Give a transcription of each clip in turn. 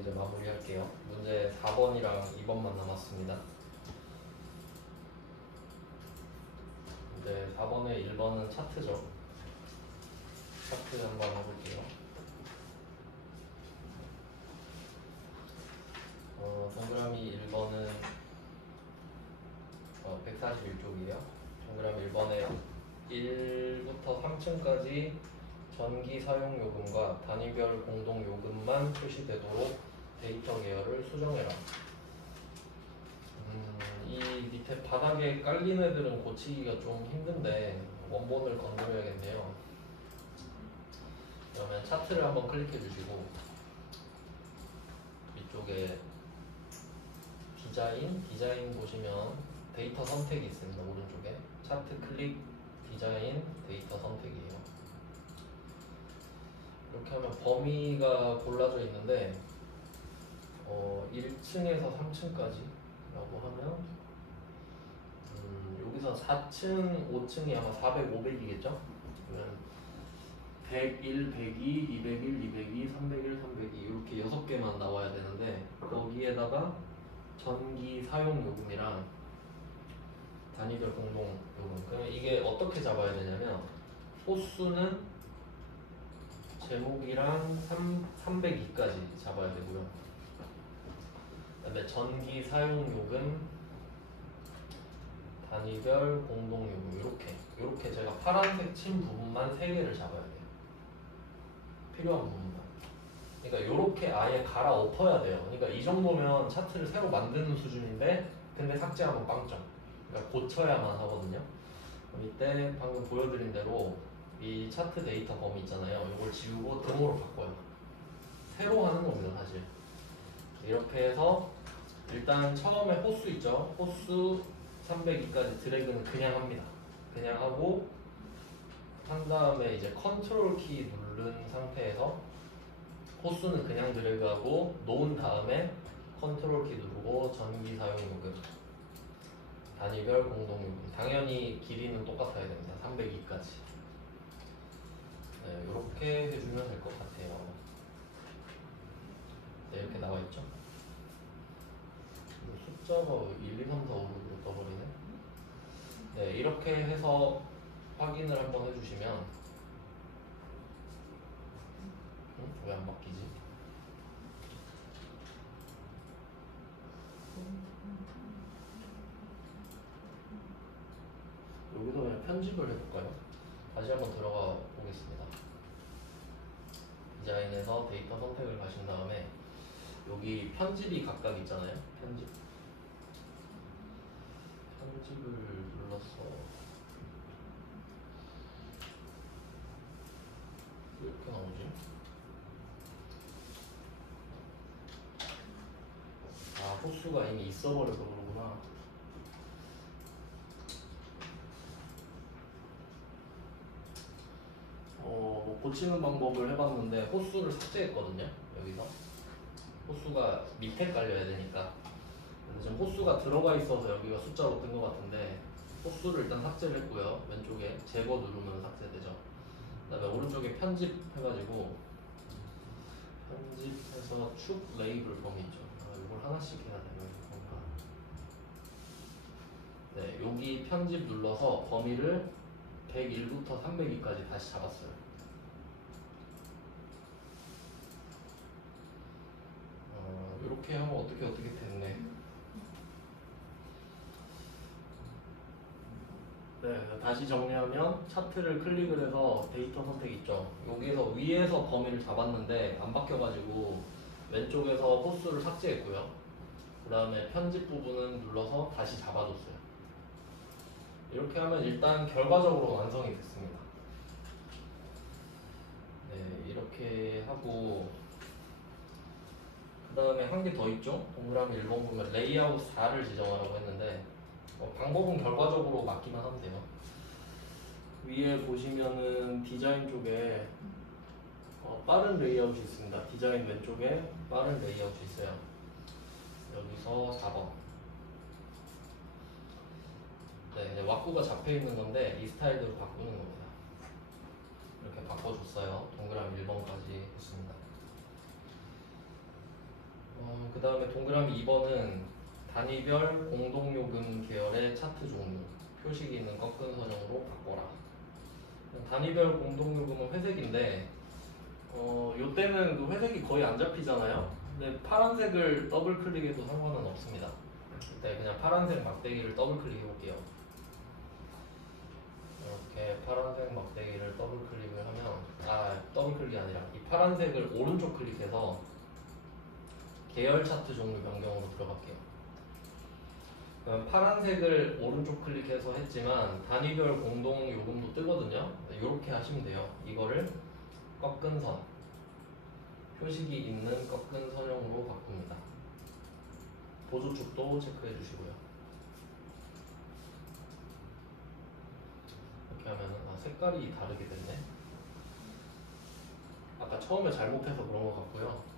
이제 마무리할게요. 문제 4번이랑 2번만 남았습니다. 이제 4번에 1번은 차트죠. 차트 한번 해볼게요. 동그라미 1번은 141쪽이에요. 동그라미 1번에 1부터 3층까지 전기 사용 요금과 단위별 공동 요금만 표시되도록 데이터 계열을 수정해라. 이 밑에 바닥에 깔린 애들은 고치기가 좀 힘든데 원본을 건드려야겠네요. 그러면 차트를 한번 클릭해 주시고 이쪽에 디자인 보시면 데이터 선택이 있습니다. 오른쪽에 차트 클릭 디자인 데이터 선택이에요. 이렇게 하면 범위가 골라져 있는데 1층에서 3층까지 라고 하면 여기서 4층, 5층이 아마 400, 500이겠죠? 그러면 101, 102, 201, 202, 301, 302 이렇게 6개만 나와야 되는데 거기에다가 전기 사용 요금이랑 단위별 공동 요금. 그러면 이게 어떻게 잡아야 되냐면 호수는 제목이랑 302까지 잡아야 되고요. 그다음에 전기 사용 요금, 단위별 공동 요금 이렇게 제가 파란색 친 부분만 3개를 잡아야 돼요. 필요한 부분만. 그러니까 이렇게 아예 갈아엎어야 돼요. 그러니까 이 정도면 차트를 새로 만드는 수준인데 근데 삭제하면 빵점. 그러니까 고쳐야만 하거든요. 그럼 이때 방금 보여드린 대로 이 차트 데이터 범위 있잖아요. 이걸 지우고 등호로 바꿔요. 새로 하는 겁니다, 사실. 이렇게 해서 일단 처음에 호수 있죠. 호수 302까지 드래그는 그냥 합니다. 그냥 하고 한 다음에 이제 컨트롤 키 누른 상태에서 호수는 그냥 드래그하고 놓은 다음에 컨트롤 키 누르고 전기 사용 요금, 단위별 공동 요금. 당연히 길이는 똑같아야 됩니다. 302까지. 네, 이렇게 해주면 될 것 같아요. 네, 이렇게 나와 있죠. 숫자가 1, 2, 3, 4, 5로 떠버리네. 네, 이렇게 해서 확인을 한번 해주시면 왜 안 바뀌지? 여기서 그냥 편집을 해볼까요? 다시 한번 들어가 보겠습니다. 디자인에서 데이터 선택을 가신 다음에 여기 편집이 각각 있잖아요. 편집을 눌렀어. 왜 이렇게 나오지? 아, 호수가 이미 있어버려서 그러구나. 뭐 고치는 방법을 해봤는데 호수를 삭제했거든요. 여기서 호수가 밑에 깔려야 되니까. 근데 지금 호수가 들어가 있어서 여기가 숫자로 뜬 것 같은데 호수를 일단 삭제를 했고요. 왼쪽에 제거 누르면 삭제되죠. 그 다음에 오른쪽에 편집해가지고 편집해서 축 레이블 범위 있죠. 이걸 하나씩 해야 되는 건가? 네, 여기 편집 눌러서 범위를 101부터 302까지 다시 잡았어요. 이렇게 하면 어떻게 됐네. 네, 다시 정리하면 차트를 클릭을 해서 데이터 선택 있죠. 여기에서 위에서 범위를 잡았는데 안 바뀌어가지고 왼쪽에서 호수를 삭제했고요. 그 다음에 편집 부분은 눌러서 다시 잡아줬어요. 이렇게 하면 일단 결과적으로 완성이 됐습니다. 네, 이렇게 하고 그 다음에 한 개 더 있죠. 동그라미 1번 보면 레이아웃 4를 지정하라고 했는데 방법은 결과적으로 맞기만 하면 돼요. 위에 보시면은 디자인 쪽에 빠른 레이아웃이 있습니다. 디자인 왼쪽에 빠른 레이아웃이 있어요. 여기서 4번. 네, 이제 왁구가 잡혀 있는 건데 이 스타일대로 바꾸는 겁니다. 이렇게 바꿔줬어요. 동그라미 1번까지 했습니다. 다음에 동그라미 2번은 단위별 공동요금 계열의 차트 종류 표식이 있는 꺾은 선형으로 바꿔라. 단위별 공동요금은 회색인데 요때는 그 회색이 거의 안 잡히잖아요. 근데 파란색을 더블 클릭해도 상관은 없습니다. 이때 그냥 파란색 막대기를 더블 클릭해 볼게요. 이렇게 파란색 막대기를 더블 클릭을 하면 더블 클릭이 아니라 이 파란색을 오른쪽 클릭해서 계열 차트 종류 변경으로 들어갈게요. 그럼 파란색을 오른쪽 클릭해서 했지만 단위별 공동 요금도 뜨거든요. 이렇게 하시면 돼요. 이거를 꺾은 선 표식이 있는 꺾은 선형으로 바꿉니다. 보조축도 체크해 주시고요. 이렇게 하면 색깔이 다르게 됐네. 아까 처음에 잘못해서 그런 것 같고요.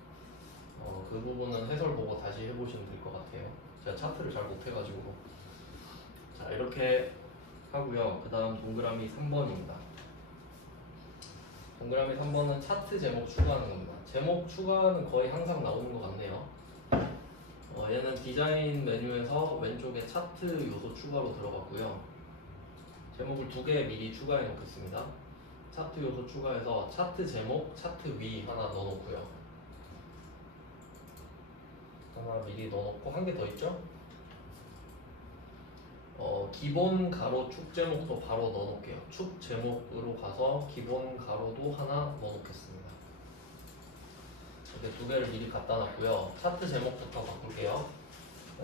그 부분은 해설 보고 다시 해보시면 될 것 같아요. 제가 차트를 잘 못해가지고. 자, 이렇게 하고요. 그 다음 동그라미 3번입니다. 동그라미 3번은 차트 제목 추가하는 겁니다. 제목 추가는 거의 항상 나오는 것 같네요. 얘는 디자인 메뉴에서 왼쪽에 차트 요소 추가로 들어갔고요. 제목을 2개 미리 추가해 놓겠습니다. 차트 요소 추가해서 차트 제목, 차트 위 하나 넣어놓고요. 하나 미리 넣어놓고 한 개 더 있죠? 기본 가로 축 제목도 바로 넣어놓을게요. 축 제목으로 가서 기본 가로도 하나 넣어놓겠습니다. 이렇게 2개를 미리 갖다 놨고요. 차트 제목부터 바꿀게요.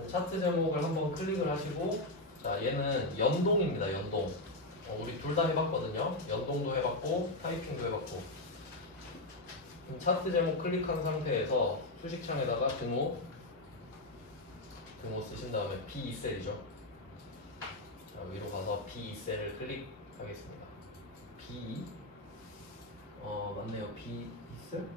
차트 제목을 한번 클릭을 하시고, 자, 얘는 연동입니다. 연동. 우리 둘 다 해봤거든요. 연동도 해봤고 타이핑도 해봤고. 그럼 차트 제목 클릭한 상태에서 수식창에다가 등호 쓰신 다음에 B2셀이죠. 자, 위로 가서 B2셀을 클릭하겠습니다. B 맞네요. B2셀?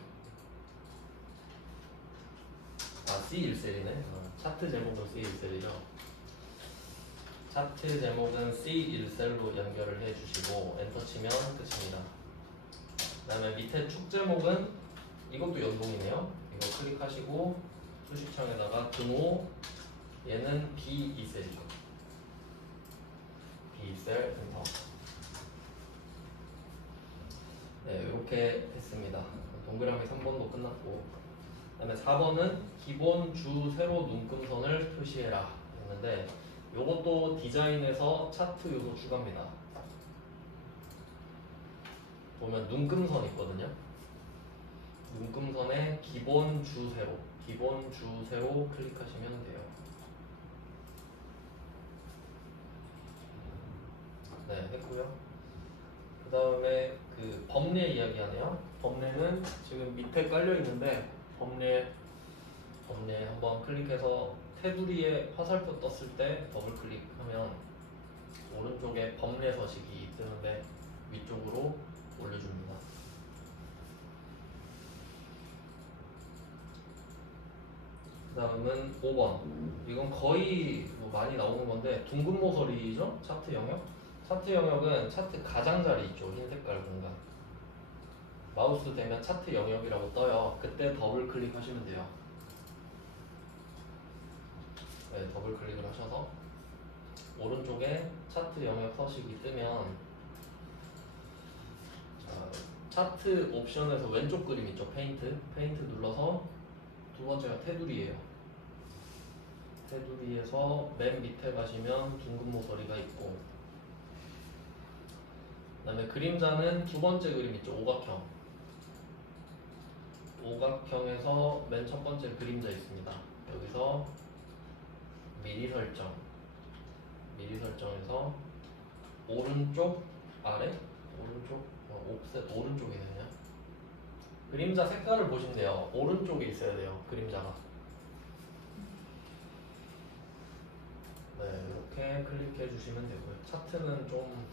C1셀이네. 차트 제목은 C1셀이죠. 차트 제목은 C1셀로 연결을 해주시고 엔터 치면 끝입니다. 그 다음에 밑에 축 제목은 이것도 연동이네요. 이거 클릭하시고 수식창에다가 등호 얘는 B2셀이죠. B2셀 엔터. 네, 이렇게 했습니다. 동그라미 3번도 끝났고, 그 다음에 4번은 기본 주 세로 눈금선을 표시해라 했는데, 요것도 디자인에서 차트 요소 추가입니다. 보면 눈금선 있거든요. 눈금선에 기본 주 세로 클릭하시면 돼요. 네, 했고요. 그 다음에 그 범례 이야기하네요. 범례는 지금 밑에 깔려 있는데 범례 한번 클릭해서 테두리에 화살표 떴을 때 더블 클릭하면 오른쪽에 범례 서식이 뜨는데 위쪽으로 올려줍니다. 그 다음은 5번. 이건 거의 뭐 많이 나오는 건데 둥근 모서리죠? 차트 영역? 차트 영역은 차트 가장자리 있죠? 흰 색깔 공간. 마우스 대면 차트 영역이라고 떠요. 그때 더블 클릭하시면 돼요. 네, 더블 클릭을 하셔서 오른쪽에 차트 영역 서식이 뜨면 차트 옵션에서 왼쪽 그림 있죠? 페인트 눌러서 두 번째가 테두리예요. 테두리에서 맨 밑에 가시면 둥근 모서리가 있고, 그 다음에 그림자는 두 번째 그림 있죠? 오각형에서 맨 첫 번째 그림자 있습니다. 여기서 미리 설정에서 오른쪽 아래? 옵셋 오른쪽이네요. 그림자 색깔을 보시면 돼요. 오른쪽에 있어야 돼요. 그림자가. 네, 이렇게 클릭해 주시면 되고요. 차트는 좀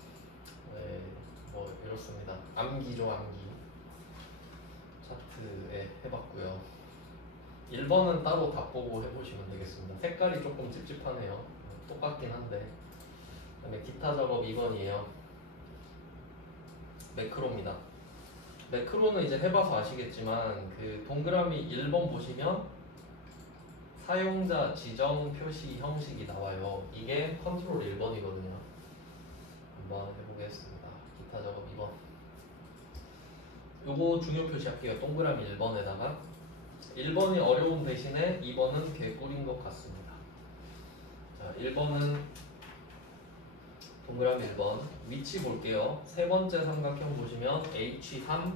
뭐 이렇습니다. 암기죠, 암기. 차트에 해봤고요. 1번은 따로 다 보고 해보시면 되겠습니다. 색깔이 조금 찝찝하네요. 똑같긴 한데. 그다음에 기타 작업 2번이에요. 매크로입니다. 매크로는 이제 해봐서 아시겠지만 그 동그라미 1번 보시면 사용자 지정 표시 형식이 나와요. 이게 컨트롤 1번이거든요. 한번 해보겠습니다. 기타 작업 2번. 요거 중요 표시할게요. 동그라미 1번에다가 1번이 어려운 대신에 2번은 개꿀인 것 같습니다. 자, 1번은 동그라미 1번 위치 볼게요. 세 번째 삼각형 보시면 H3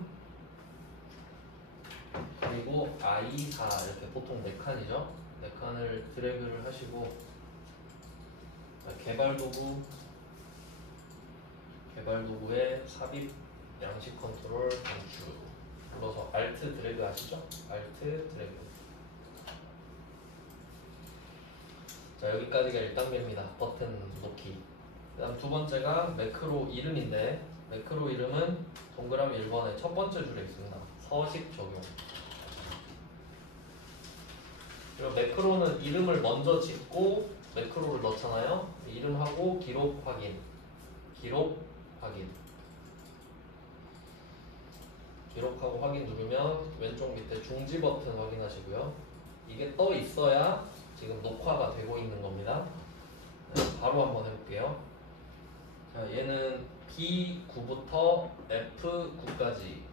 그리고 I4 이렇게 보통 4칸이죠. 4칸을 드래그를 하시고 개발도구에 삽입 양식 컨트롤 단추 눌러서 Alt 드래그 하시죠. Alt 드래그. 자, 여기까지가 1단계입니다. 버튼 놓기. 그 다음 두 번째가 매크로 이름인데 매크로 이름은 동그라미 1번의 첫 번째 줄에 있습니다. 서식 적용. 그리고 매크로는 이름을 먼저 짓고 매크로를 넣잖아요. 이름하고 기록 확인. 기록하고 확인 누르면 왼쪽 밑에 중지 버튼 확인하시고요. 이게 떠 있어야 지금 녹화가 되고 있는 겁니다. 바로 한번 해볼게요. 자, 얘는 B9부터 F9까지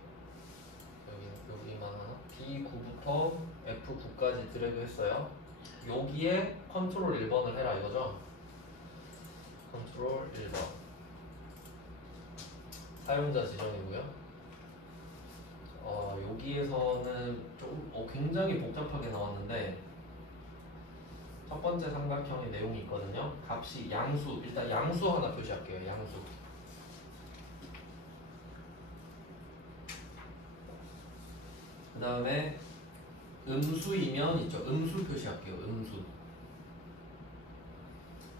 여기만 하나? B9부터 F9까지 드래그 했어요. 여기에 컨트롤 1번을 해라 이거죠? 컨트롤 1번 사용자 지정이고요. 여기에서는 좀 굉장히 복잡하게 나왔는데 첫 번째 삼각형의 내용이 있거든요. 값이 양수, 일단 양수 하나 표시할게요. 양수. 그 다음에 음수이면 있죠. 음수 표시할게요.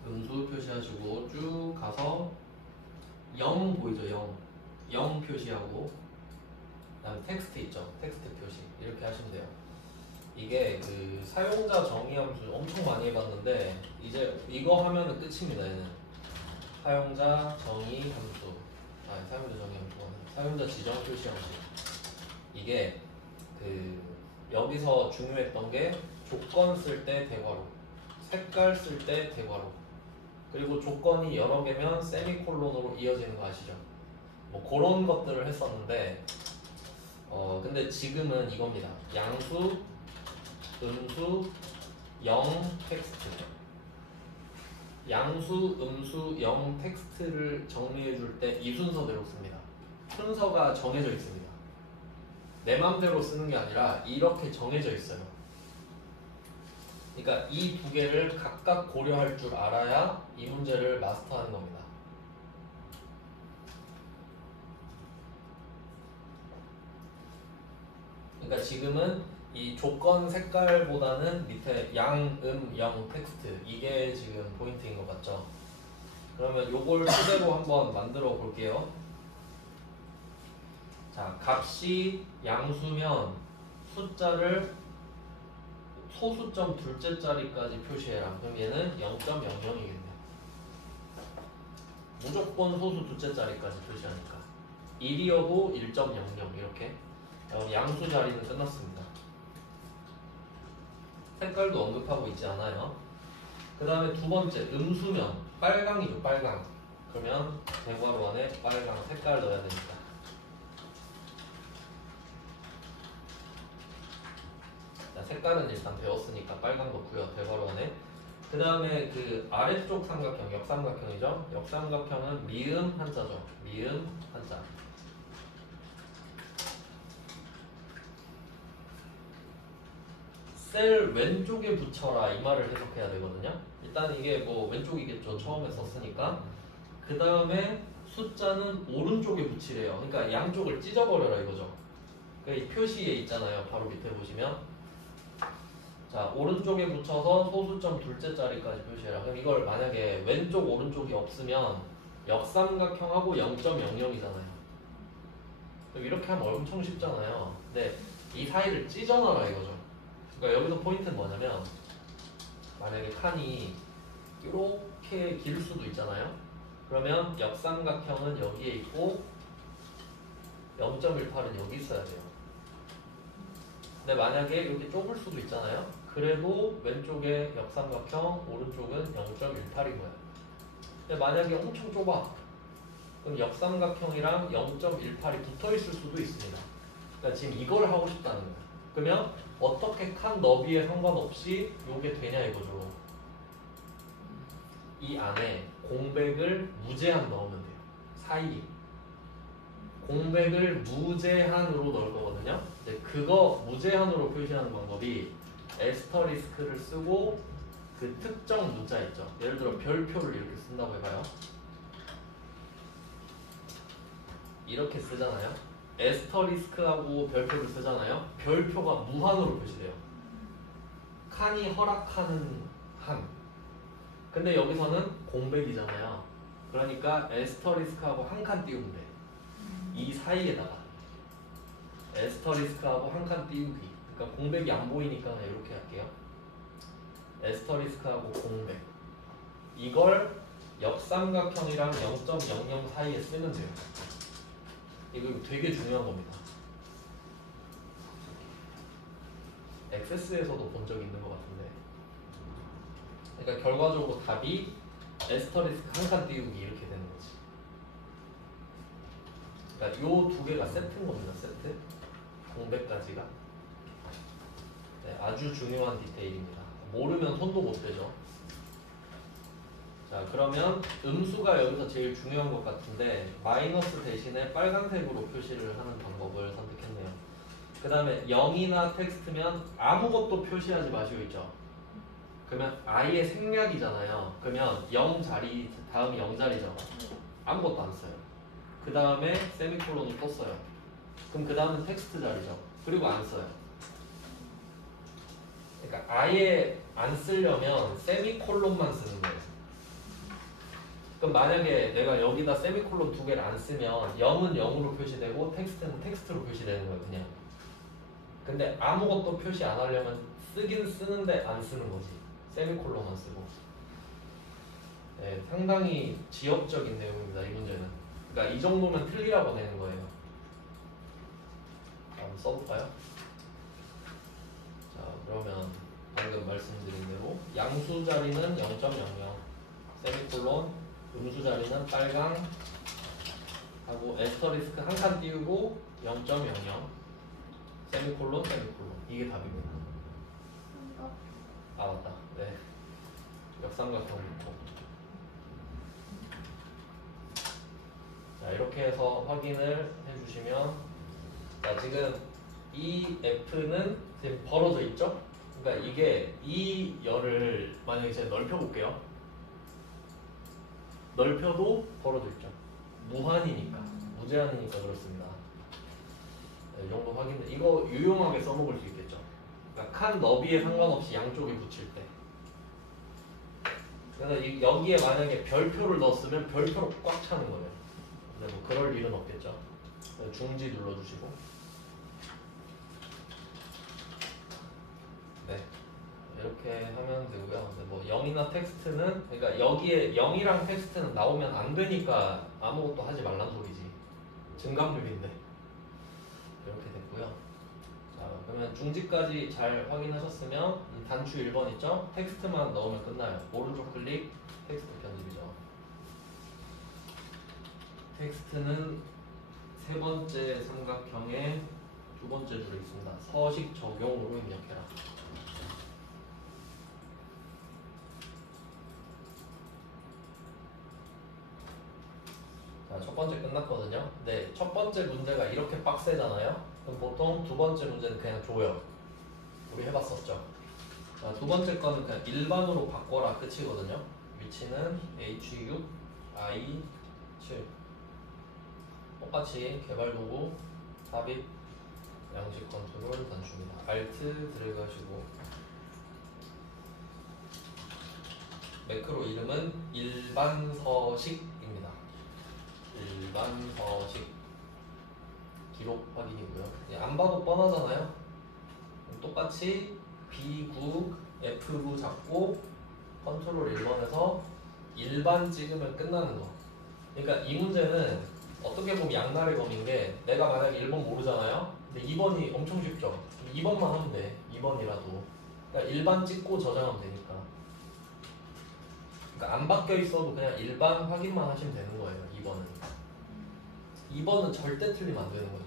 음수 표시하시고 쭉 가서 0 보이죠? 0 표시하고 그 다음에 텍스트 있죠. 텍스트 표시 이렇게 하시면 돼요. 이게 그 사용자 정의 함수 엄청 많이 해봤는데 이제 이거 하면은 끝입니다. 얘는 사용자 정의 함수 사용자 정의 함수가 사용자 지정 표시 함수. 이게 그 여기서 중요했던 게 조건 쓸 때 대괄호, 색깔 쓸 때 대괄호, 그리고 조건이 여러 개면 세미콜론으로 이어지는 거 아시죠? 뭐 그런 것들을 했었는데 근데 지금은 이겁니다. 양수, 음수, 0 텍스트. 양수, 음수, 0 텍스트를 정리해 줄 때 이 순서대로 씁니다. 순서가 정해져 있습니다. 내 맘대로 쓰는 게 아니라 이렇게 정해져 있어요. 그러니까 이 두 개를 각각 고려할 줄 알아야 이 문제를 마스터하는 겁니다. 그러니까 지금은 이 조건 색깔보다는 밑에 양, 0 텍스트 이게 지금 포인트인 것 같죠? 그러면 요걸 토대로 한번 만들어 볼게요. 자, 값이 양수면 숫자를 소수점 둘째 자리까지 표시해라. 그럼 얘는 0.00이겠네. 무조건 소수 둘째 자리까지 표시하니까 1이어도 1.00 이렇게. 양수 자리는 끝났습니다. 색깔도 언급하고 있지 않아요. 그 다음에 두 번째 음수면 빨강이죠. 빨강. 그러면 대괄호 안에 빨강 색깔 넣어야 되니까. 자, 색깔은 일단 배웠으니까 빨강 넣고요. 대괄호 안에. 그 다음에 그 아래쪽 삼각형 역삼각형이죠. 역삼각형은 미음 한자죠. 미음 한자. 셀 왼쪽에 붙여라 이 말을 해석해야 되거든요. 일단 이게 뭐 왼쪽이겠죠. 처음에 썼으니까. 그 다음에 숫자는 오른쪽에 붙이래요. 그러니까 양쪽을 찢어버려라 이거죠. 이 표시에 있잖아요. 바로 밑에 보시면. 자, 오른쪽에 붙여서 소수점 둘째 자리까지 표시해라. 그럼 이걸 만약에 왼쪽 오른쪽이 없으면 역삼각형하고 0.00이잖아요. 그럼 이렇게 하면 엄청 쉽잖아요. 근데 이 사이를 찢어놔라 이거죠. 그러니까 여기서 포인트는 뭐냐면 만약에 칸이 이렇게 길 수도 있잖아요. 그러면 역삼각형은 여기에 있고 0.18은 여기 있어야 돼요. 근데 만약에 이렇게 좁을 수도 있잖아요. 그래도 왼쪽에 역삼각형, 오른쪽은 0.18인 거야. 근데 만약에 엄청 좁아. 그럼 역삼각형이랑 0.18이 붙어 있을 수도 있습니다. 그러니까 지금 이걸 하고 싶다는 거야. 그러면 어떻게 칸 너비에 상관없이 이게 되냐 이거죠. 이 안에 공백을 무제한 넣으면 돼요. 사이에. 공백을 무제한으로 넣을 거거든요. 근데 그거 무제한으로 표시하는 방법이 에스터리스크를 쓰고 그 특정 문자 있죠. 예를 들어 별표를 이렇게 쓴다고 해봐요. 이렇게 쓰잖아요. 에스터리스크하고 별표를 쓰잖아요. 별표가 무한으로 표시돼요. 칸이 허락하는 한. 근데 여기서는 공백이잖아요. 그러니까 에스터리스크하고 한 칸 띄우면 돼. 이 사이에다가 에스터리스크하고 한 칸 띄우기. 그러니까 공백이 안 보이니까 이렇게 할게요. 에스터리스크하고 공백. 이걸 역삼각형이랑 0.00 사이에 쓰면 돼요. 이거 되게 중요한 겁니다. XS에서도 본 적 있는 것 같은데. 그러니까 결과적으로 답이 에스터리스크 한 칸 띄우기 이렇게 되는 거지. 그러니까 요 두 개가 세트인 겁니다. 세트. 공백까지가. 네, 아주 중요한 디테일입니다. 모르면 손도 못 대죠. 자, 그러면 음수가 여기서 제일 중요한 것 같은데 마이너스 대신에 빨간색으로 표시를 하는 방법을 선택했네요. 그 다음에 0이나 텍스트면 아무것도 표시하지 마시고 있죠. 그러면 아예 생략이잖아요. 그러면 0 자리 다음이 0 자리잖아. 아무것도 안 써요. 그 다음에 세미콜론을 또 써요. 그럼 그 다음은 텍스트 자리죠. 그리고 안 써요. 그러니까 아예 안 쓰려면 세미콜론만 쓰는 거예요. 그럼 만약에 내가 여기다 세미콜론 두 개를 안 쓰면 0은 0으로 표시되고 텍스트는 텍스트로 표시되는 거예요. 그냥. 근데 아무것도 표시 안 하려면 쓰긴 쓰는데 안 쓰는 거지. 세미콜론만 쓰고. 네, 상당히 지엽적인 내용입니다. 이 문제는. 그러니까 이 정도면 틀리라고 내는 거예요. 한번 써볼까요? 자, 그러면 방금 말씀드린 대로 양수 자리는 0.00 세미콜론, 음수 자리는 빨강 하고 에스터리스크 한 칸 띄우고 0.00 세미콜론 세미콜론 이게 답입니다. 아 맞다. 네. 역삼각형 놓고. 자, 이렇게 해서 확인을 해주시면, 자, 지금 이 F는 지금 벌어져 있죠? 그러니까 이게 이 열을 만약에 제가 넓혀볼게요. 넓혀도 벌어져 있죠. 무한이니까, 무제한이니까 그렇습니다. 네, 이 정도 확인. 이거 유용하게 써먹을 수 있겠죠. 그러니까 칸 너비에 상관없이 양쪽에 붙일 때. 그래서 여기에 만약에 별표를 넣었으면 별표로 꽉 차는 거예요. 근데 뭐 그럴 일은 없겠죠. 중지 눌러주시고. 네. 이렇게 하면 되고요. 근데 뭐 0이나 텍스트는, 그러니까 여기에 0이랑 텍스트는 나오면 안 되니까 아무것도 하지 말란 소리지. 증강률인데. 이렇게 됐고요. 자, 그러면 중지까지 잘 확인하셨으면 단추 1번 있죠? 텍스트만 넣으면 끝나요. 오른쪽 클릭, 텍스트 편집이죠. 텍스트는 세 번째 삼각형의 두 번째 줄에 있습니다. 서식 적용으로 입력해라. 자, 첫 번째 끝났거든요. 네, 첫 번째 문제가 이렇게 빡세잖아요. 그럼 보통 두 번째 문제는 그냥 줘요. 우리 해봤었죠. 자, 두 번째 거는 그냥 일반으로 바꿔라 끝이거든요. 위치는 H6, I, 7. 똑같이 개발 도구, 삽입, 양식 컨트롤 단추입니다. Alt 드래그 하시고 매크로 이름은 일반 서식입니다. 일반 서식 기록 확인이고요. 안 봐도 뻔하잖아요. 똑같이 B9, F9 잡고 컨트롤 1번에서 일반 찍으면 끝나는 거. 그러니까 이 문제는 어떻게 보면 양날의 검인 게 내가 만약에 1번 모르잖아요. 근데 2번이 엄청 쉽죠. 2번만 하면 돼. 2번이라도. 그러니까 일반 찍고 저장하면 되니까. 그러니까 안 바뀌어 있어도 그냥 일반 확인만 하시면 되는 거예요. 2번은. 2번은 절대 틀리면 안 되는 거지.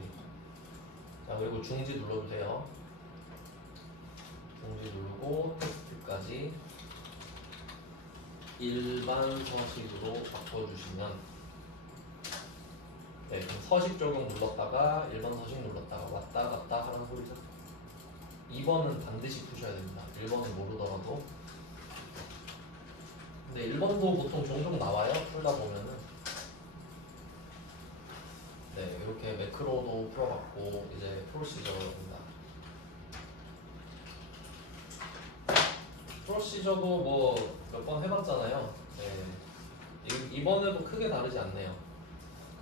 자, 그리고 중지 눌러주세요. 중지 누르고 텍스트까지 일반 서식으로 바꿔주시면, 네, 그럼 서식 적용 눌렀다가 일반 서식 눌렀다가 왔다 갔다 하는 소리죠. 2번은 반드시 푸셔야 됩니다. 1번은 모르더라도. 근데 1번도 보통 종종 나와요. 풀다 보면은. 네, 이렇게 매크로도 풀어봤고 이제 프로시저입니다. 프로시저도 뭐 몇 번 해봤잖아요. 네, 이번에도 크게 다르지 않네요.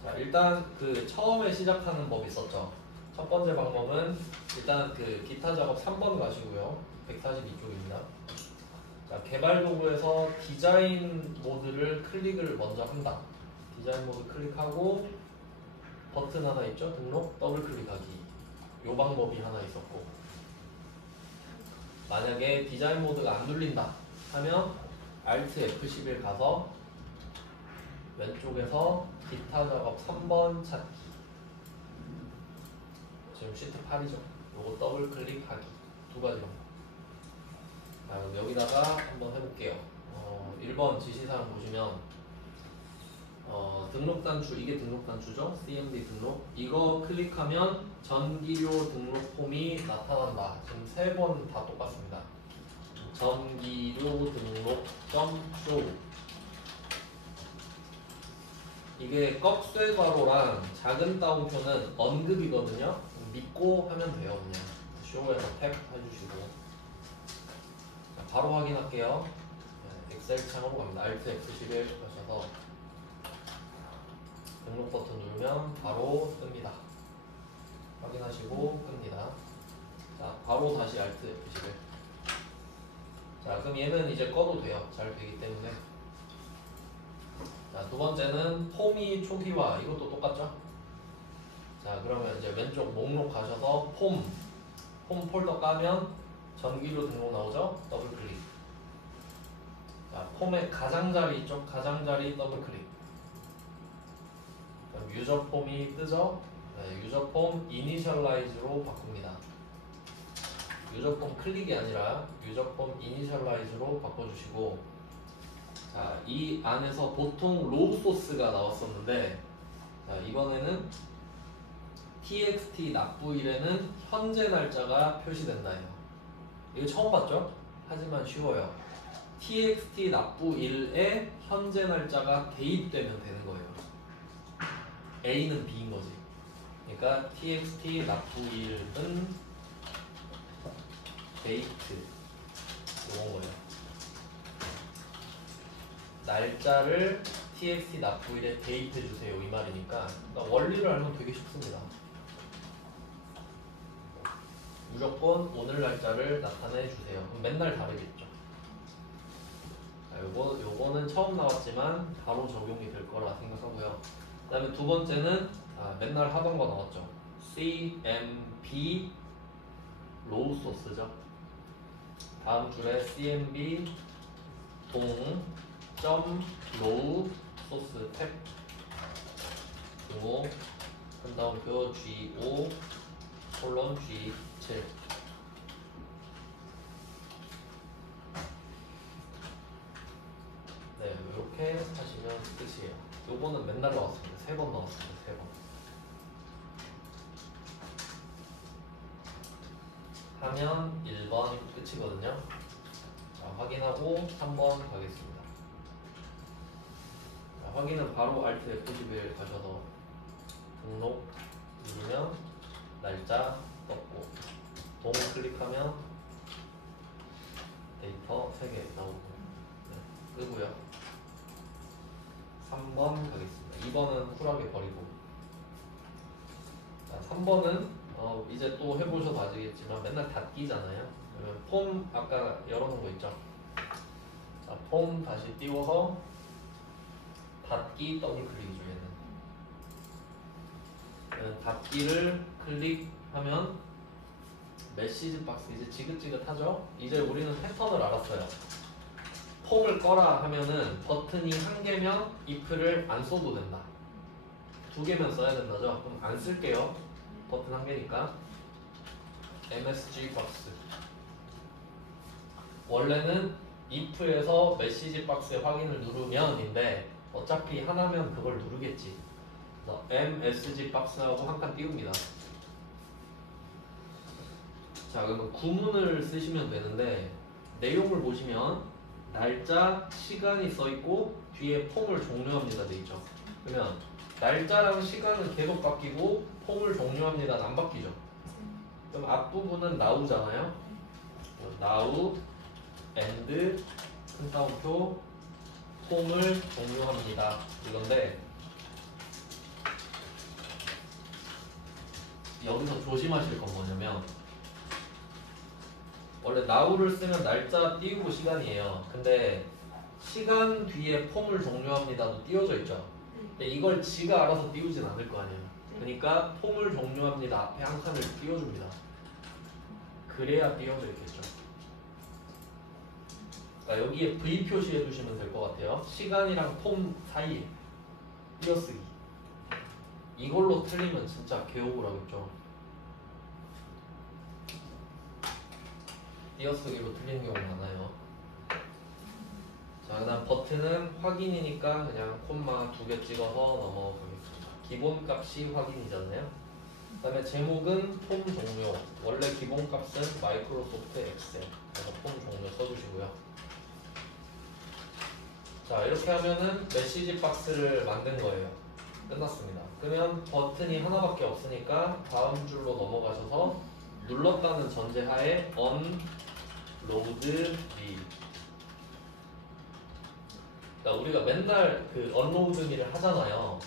자, 일단 그 처음에 시작하는 법이 있었죠. 첫 번째 방법은 일단 그 기타 작업 3번 가시고요. 142쪽입니다. 자, 개발 도구에서 디자인 모드를 클릭을 먼저 한다. 디자인 모드 클릭하고 버튼 하나 있죠? 등록 더블 클릭하기. 요 방법이 하나 있었고, 만약에 디자인 모드가 안 눌린다 하면 Alt F11 가서 왼쪽에서 기타 작업 3번 찾기. 지금 시트 8이죠. 요거 더블 클릭하기. 두 가지 방법. 자, 그럼 여기다가 한번 해볼게요. 1번 지시사항 보시면 등록 단추, 이게 등록 단추죠. CMD 등록. 이거 클릭하면 전기료 등록 폼이 나타난다. 지금 3번 다 똑같습니다. 전기료 등록 .show. 이게 꺽쇠 괄호랑 작은 따옴표는 언급이거든요. 믿고 하면 돼요. 그냥 show에서 탭 해주시고. 자, 바로 확인할게요. 네, 엑셀 창으로 갑니다. Alt F11 하셔서 등록 버튼 누르면 바로 뜹니다. 확인하시고 끕니다. 자, 바로 다시 Alt F11. 자, 그럼 얘는 이제 꺼도 돼요. 잘 되기 때문에. 자, 두 번째는 폼이 초기화. 이것도 똑같죠? 자, 그러면 이제 왼쪽 목록 가셔서 폼 폴더 까면 전기료 등록 나오죠? 더블 클릭. 자, 폼의 가장자리 있죠? 가장자리 더블 클릭. 그럼 유저 폼이 뜨죠? 네, 유저 폼 이니셜라이즈로 바꿉니다. 유저 폼 클릭이 아니라 유저 폼 이니셜라이즈로 바꿔주시고, 자, 이 안에서 보통 로우 소스가 나왔었는데, 자, 이번에는 txt 납부일에는 현재 날짜가 표시된다예요. 이거 처음 봤죠? 하지만 쉬워요. txt 납부일에 현재 날짜가 대입되면 되는 거예요. A는 B인 거지. 그러니까 txt 납부일은 데이트, 이건 거예요. 날짜를 txt 납부일에 대입해 주세요, 이 말이니까. 그러니까 원리를 알면 되게 쉽습니다. 무조건 오늘 날짜를 나타내 주세요. 그럼 맨날 다르겠죠. 자, 요거는 처음 나왔지만 바로 적용이 될 거라 생각하고요. 그 다음에 두 번째는 맨날 하던 거 나왔죠. CMB 로우 소스죠. 다음 줄에 CMB 로우 소스 탭 그리고 한 다음표 G5 콜론 G7. 네, 이렇게 하시면 끝이에요. 요거는 맨날 나왔습니다. 3번 나왔습니다. 3번. 하면 1번 끝이거든요. 자, 확인하고 3번 가겠습니다. 자, 확인은 바로 Alt F11 가셔서 등록 누르면 날짜 떴고, 동 클릭하면 데이터 3개 나오고. 네, 끄고요. 3번 가겠습니다. 2번은 쿨하게 버리고. 자, 3번은 이제 또 해보셔도 아시겠지만 맨날 닫기잖아요. 그러면 폼 아까 열어놓은 거 있죠? 자, 폼 다시 띄워서 닫기 더블 클릭이죠. 얘는 닫기를 클릭하면 메시지 박스 이제 지긋지긋하죠? 이제 우리는 패턴을 알았어요. 폼을 꺼라 하면은 버튼이 한 개면 if를 안 써도 된다. 두 개면 써야 된다죠? 그럼 안 쓸게요. 버튼 한 개니까. MSG 박스. 원래는 if에서 메시지 박스의 확인을 누르면인데 어차피 하나면 그걸 누르겠지. 그래서 MSG 박스하고 한 칸 띄웁니다. 자, 그러면 구문을 쓰시면 되는데 내용을 보시면 날짜, 시간이 써 있고 뒤에 폼을 종료합니다 돼 있죠. 그러면 날짜랑 시간은 계속 바뀌고 폼을 종료합니다는 안 바뀌죠. 그럼 앞부분은 now잖아요. now and 큰 따옴표 폼을 종료합니다 이건데 여기서 조심하실 건 뭐냐면 원래 now를 쓰면 날짜 띄우고 시간이에요. 근데 시간 뒤에 폼을 종료합니다도 띄워져 있죠. 근데 이걸 지가 알아서 띄우진 않을 거 아니에요. 그러니까 폼을 종료합니다 앞에 한 칸을 띄워줍니다. 그래야 띄워져 있겠죠. 그러니까 여기에 V 표시해 주시면 될 것 같아요. 시간이랑 폼 사이에 띄어쓰기. 이걸로 틀리면 진짜 개억울하겠죠. 띄어쓰기로 틀리는 경우 많아요. 자, 그다음 버튼은 확인이니까 그냥 콤마 2개 찍어서 넘어가겠습니다. 기본 값이 확인이잖아요. 그다음에 제목은 폼 종료. 원래 기본 값은 마이크로소프트 엑셀. 그래서 폼 종료 써주시고요. 자, 이렇게 하면은 메시지 박스를 만든 거예요. 끝났습니다. 그러면 버튼이 하나밖에 없으니까 다음 줄로 넘어가셔서 눌렀다는 전제하에 unload me. 그러니까 우리가 맨날 그 unload me를 하잖아요.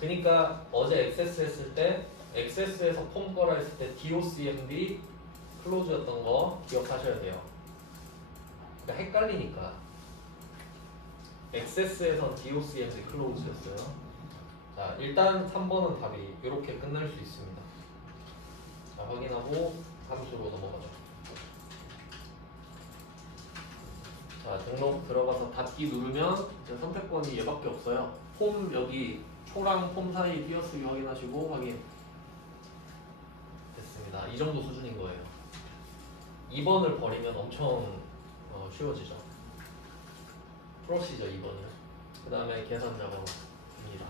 그러니까 어제 액세스 했을 때 액세스에서 폼 거라 했을 때 docmd 클로즈였던 거 기억하셔야 돼요. 그러니까 헷갈리니까 액세스에선 docmd 클로즈였어요. 자, 일단 3번은 답이 이렇게 끝날 수 있습니다. 자, 확인하고 함수로 넘어가죠. 자, 등록 들어가서 닫기 누르면 이제 선택권이 얘밖에 없어요. 폼 여기 초랑 폼 사이 띄어쓰기 확인하시고 확인. 됐습니다. 이 정도 수준인 거예요. 2번을 버리면 엄청 쉬워지죠. 프로시저 2번이요. 그 다음에 계산 작업입니다.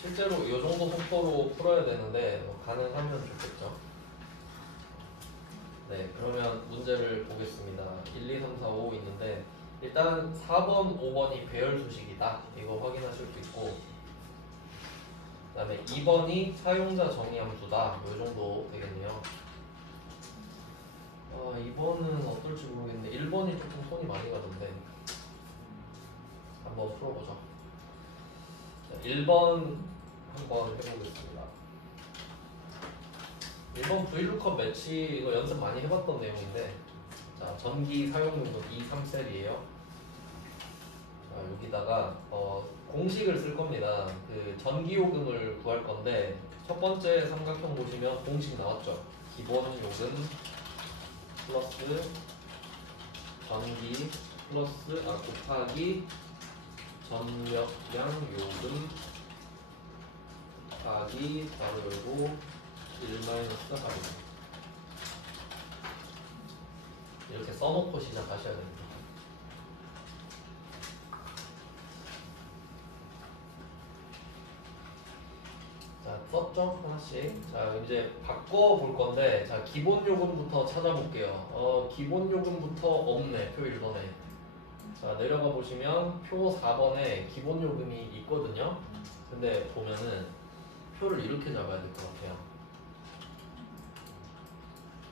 실제로 이 정도 속도로 풀어야 되는데 가능하면 좋겠죠. 네, 그러면 문제를 보겠습니다. 1, 2, 3, 4, 5 있는데 일단 4번, 5번이 배열 수식이다. 이거 확인하실 수 있고 그 다음에 2번이 사용자 정의 함수다. 이 정도 되겠네요. 2번은 어떨지 모르겠는데 1번이 조금 손이 많이 가던데 한번 풀어보죠. 자, 1번 한번 해보겠습니다. 1번 VLOOKUP 매치 이거 연습 많이 해봤던 내용인데 자, 전기 사용용도 2, 3셀이에요. 자, 여기다가 공식을 쓸 겁니다. 그 전기요금을 구할 건데 첫 번째 삼각형 보시면 공식 나왔죠. 기본 요금 플러스 전기 플러스 곱하기 전력량 요금 곱하기 바로 열고 1 마이너스 합이 이렇게 써놓고 시작하셔야 됩니다. 자, 썼죠? 하나씩. 자, 이제 바꿔볼 건데, 자, 기본 요금부터 찾아볼게요. 기본 요금부터 없네, 표 1번에. 자, 내려가 보시면 표 4번에 기본 요금이 있거든요. 근데 보면은 표를 이렇게 잡아야 될 것 같아요.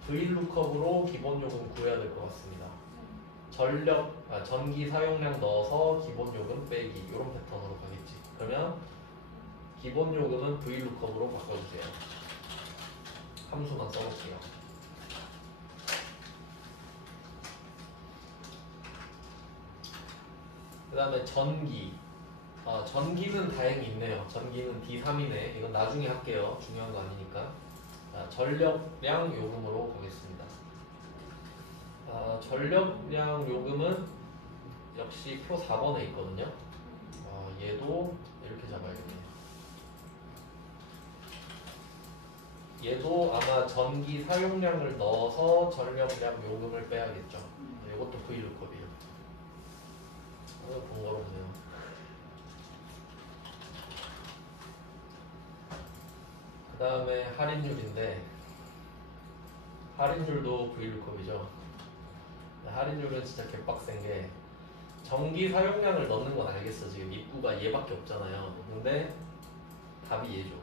VLOOKUP으로 기본 요금 구해야 될 것 같습니다. 전기 사용량 넣어서 기본 요금 빼기 이런 패턴으로 가겠지. 그러면 기본 요금은 VLOOKUP으로 바꿔주세요. 함수만 써볼게요. 그 다음에 전기. 전기는 다행히 있네요. 전기는 D3이네. 이건 나중에 할게요. 중요한 거 아니니까. 자, 전력량 요금으로 가겠습니다. 전력량 요금은 역시 표 4번에 있거든요. 얘도 이렇게 잡아야겠네요. 얘도 아마 전기 사용량을 넣어서 전력량 요금을 빼야겠죠. 이것도 V루컵이에요. 번거롭네요. 그 다음에 할인율인데 할인율도 V루컵이죠. 할인율은 진짜 개빡센 게 전기 사용량을 넣는 건 알겠어. 지금 입구가 얘밖에 없잖아요. 근데 답이 얘죠.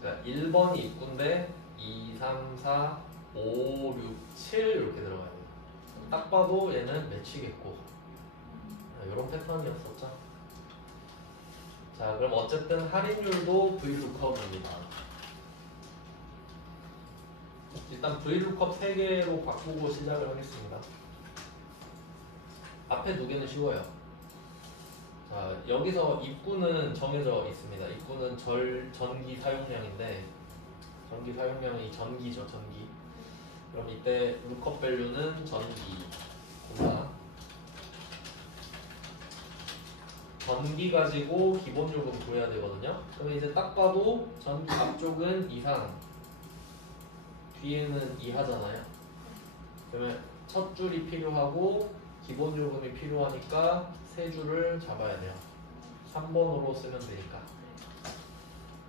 그러니까 1번이 입구인데 2, 3, 4, 5, 6, 7 이렇게 들어가야 돼요. 딱 봐도 얘는 매치겠고 이런 패턴이었었죠. 자, 그럼 어쨌든 할인율도 V루컵입니다. 일단 V루컵 3개로 바꾸고 시작을 하겠습니다. 앞에 2개는 쉬워요. 자, 여기서 입구는 정해져 있습니다. 입구는 전기 사용량인데 전기 사용량이 전기죠, 전기. 그럼 이때 루컵 밸류는 전기, 전기 가지고 기본 요금 구해야 되거든요. 그러면 이제 딱 봐도 전기 앞쪽은 이상, 뒤에는 이하잖아요. 그러면 첫 줄이 필요하고 기본 요금이 필요하니까 세 줄을 잡아야 돼요. 3번으로 쓰면 되니까.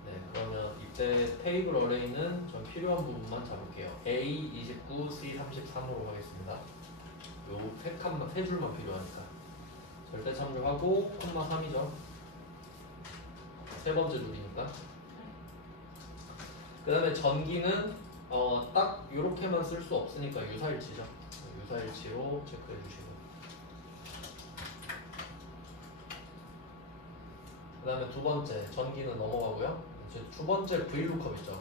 네, 그러면 이때 테이블 어레이는 전 필요한 부분만 잡을게요. A 29, C 33으로 하겠습니다. 요 세 줄만 필요하니까. 절대 참조하고 콤마 3이죠. 세 번째 줄이니까. 그 다음에 전기는 딱 이렇게만 쓸 수 없으니까 유사일치죠. 유사일치로 체크해 주시고. 그 다음에 두 번째 전기는 넘어가고요. 이제 두 번째 V루컵 있죠.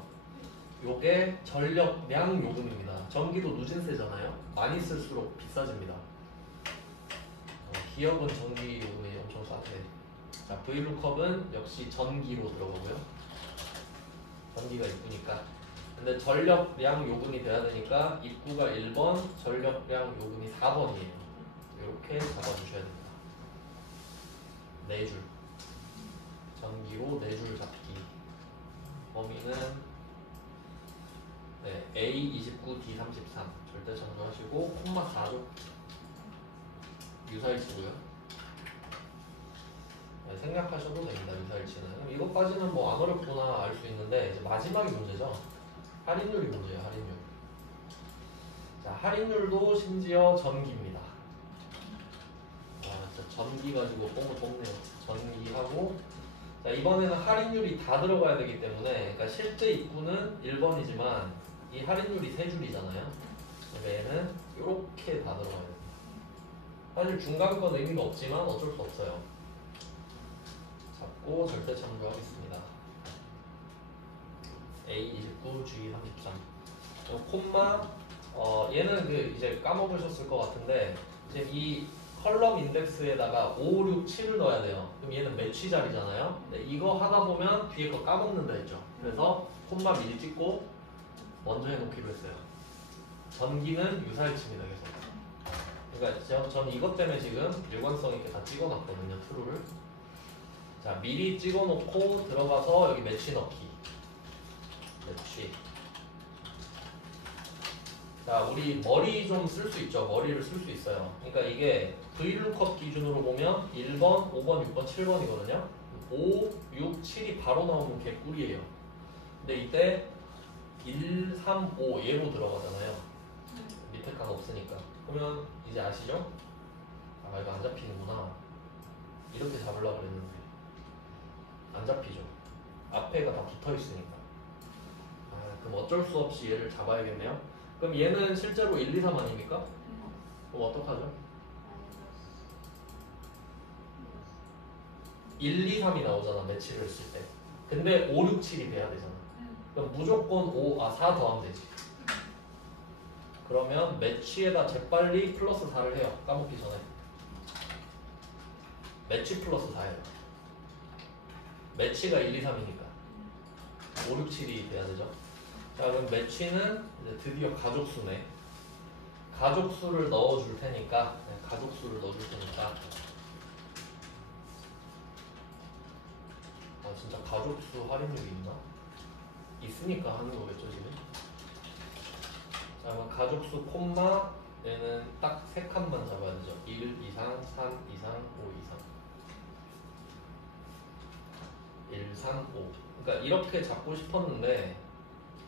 요게 전력량 요금입니다. 전기도 누진세잖아요. 많이 쓸수록 비싸집니다. 기업은 전기 요금이 엄청 싸대. 자, V루컵은 역시 전기로 들어가고요. 전기가 입구니까. 근데 전력량 요금이 돼야 되니까 입구가 1번, 전력량 요금이 4번이에요. 이렇게 잡아주셔야 됩니다. 4줄. 전기로 4줄 잡기. 범위는 A29, D33 절대 참조하시고 콤마 4죠. 유사일치고요. 생략하셔도 됩니다. 유사일치는. 그럼 이것까지는 뭐 안 어렵구나 알 수 있는데 이제 마지막이 문제죠. 할인율이 문제예요. 할인율. 자, 할인율도 심지어 전기입니다. 진짜 전기 가지고 뽕을 뽑네요. 전기하고 자, 이번에는 할인율이 다 들어가야 되기 때문에 그러니까 실제 입구는 1번이지만 이 할인율이 3줄이잖아요. 그러니까 얘는 이렇게 다 들어가야 됩니다. 사실 중간 건 의미가 없지만 어쩔 수 없어요. 잡고 절대 참조하겠습니다. A29, G33 콤마 얘는 이제 까먹으셨을 것 같은데 이제 이 컬럼 인덱스에다가 5, 6, 7을 넣어야 돼요. 그럼 얘는 매치 자리잖아요. 네, 이거 하다 보면 뒤에 거 까먹는다 했죠. 그래서 콤마 미리 찍고 먼저 해놓기로 했어요. 전기는 유사일치입니다. 계속. 그러니까 전 이것 때문에 지금 일관성 있게 다 찍어놨거든요. 트루를. 자, 미리 찍어놓고 들어가서 여기 매치 넣기. 매치. 자, 우리 머리 좀 쓸 수 있죠. 머리를 쓸 수 있어요. 그러니까 이게 V루컵 기준으로 보면 1번, 5번, 6번, 7번이거든요. 5, 6, 7이 바로 나오면 개꿀이에요. 근데 이때 1, 3, 5 얘로 들어가잖아요. 밑에 칸 없으니까. 그러면 이제 아시죠? 아, 이거 안 잡히는구나. 이렇게 잡으려고 그랬는데 안 잡히죠. 앞에가 다 붙어 있으니까. 그럼 어쩔 수 없이 얘를 잡아야겠네요. 그럼 얘는 실제로 1, 2, 3 아닙니까? 그럼 어떡하죠? 1, 2, 3이 나오잖아. 매치를 했을 때. 근데 5, 6, 7이 돼야 되잖아. 그럼 무조건 4 더하면 되지. 그러면 매치에다 재빨리 플러스 4를 해요. 까먹기 전에. 매치 플러스 4예요. 매치가 1, 2, 3이니까 5, 6, 7이 돼야 되죠. 자, 그럼 매치는 이제 드디어 가족수네. 가족수를 넣어줄 테니까, 가족수를 넣어줄 테니까. 아, 진짜 가족수 할인율이 있나? 있으니까 하는 거겠죠, 지금? 자, 그럼 가족수 콤마 얘는 딱 3칸만 잡아야 되죠. 1 이상, 3 이상, 5 이상. 1, 3, 5. 그러니까 이렇게 잡고 싶었는데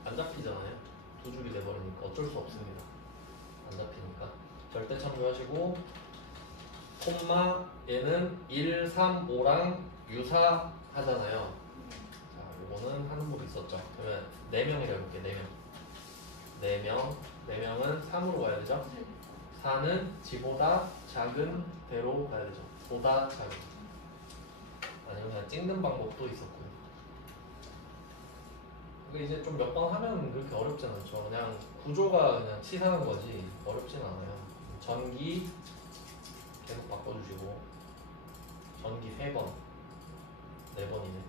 안 잡히잖아요. 두 줄이 돼버리니까 어쩔 수 없습니다. 안 잡히니까 절대 참조하시고, 콤마 얘는 1, 3, 5랑 유사하잖아요. 자, 요거는 하는 법이 있었죠. 그러면 4명이라 해볼게요. 4명. 4명은 3으로 가야 되죠. 4는 지보다 작은 배로 가야 되죠. 보다 작은. 아니면 그냥 찍는 방법도 있었고요. 근데 이제 좀 몇 번 하면 그렇게 어렵진 않죠. 그냥 구조가 그냥 치사한 거지 어렵진 않아요. 전기 계속 바꿔주시고, 전기 3번, 4번이네.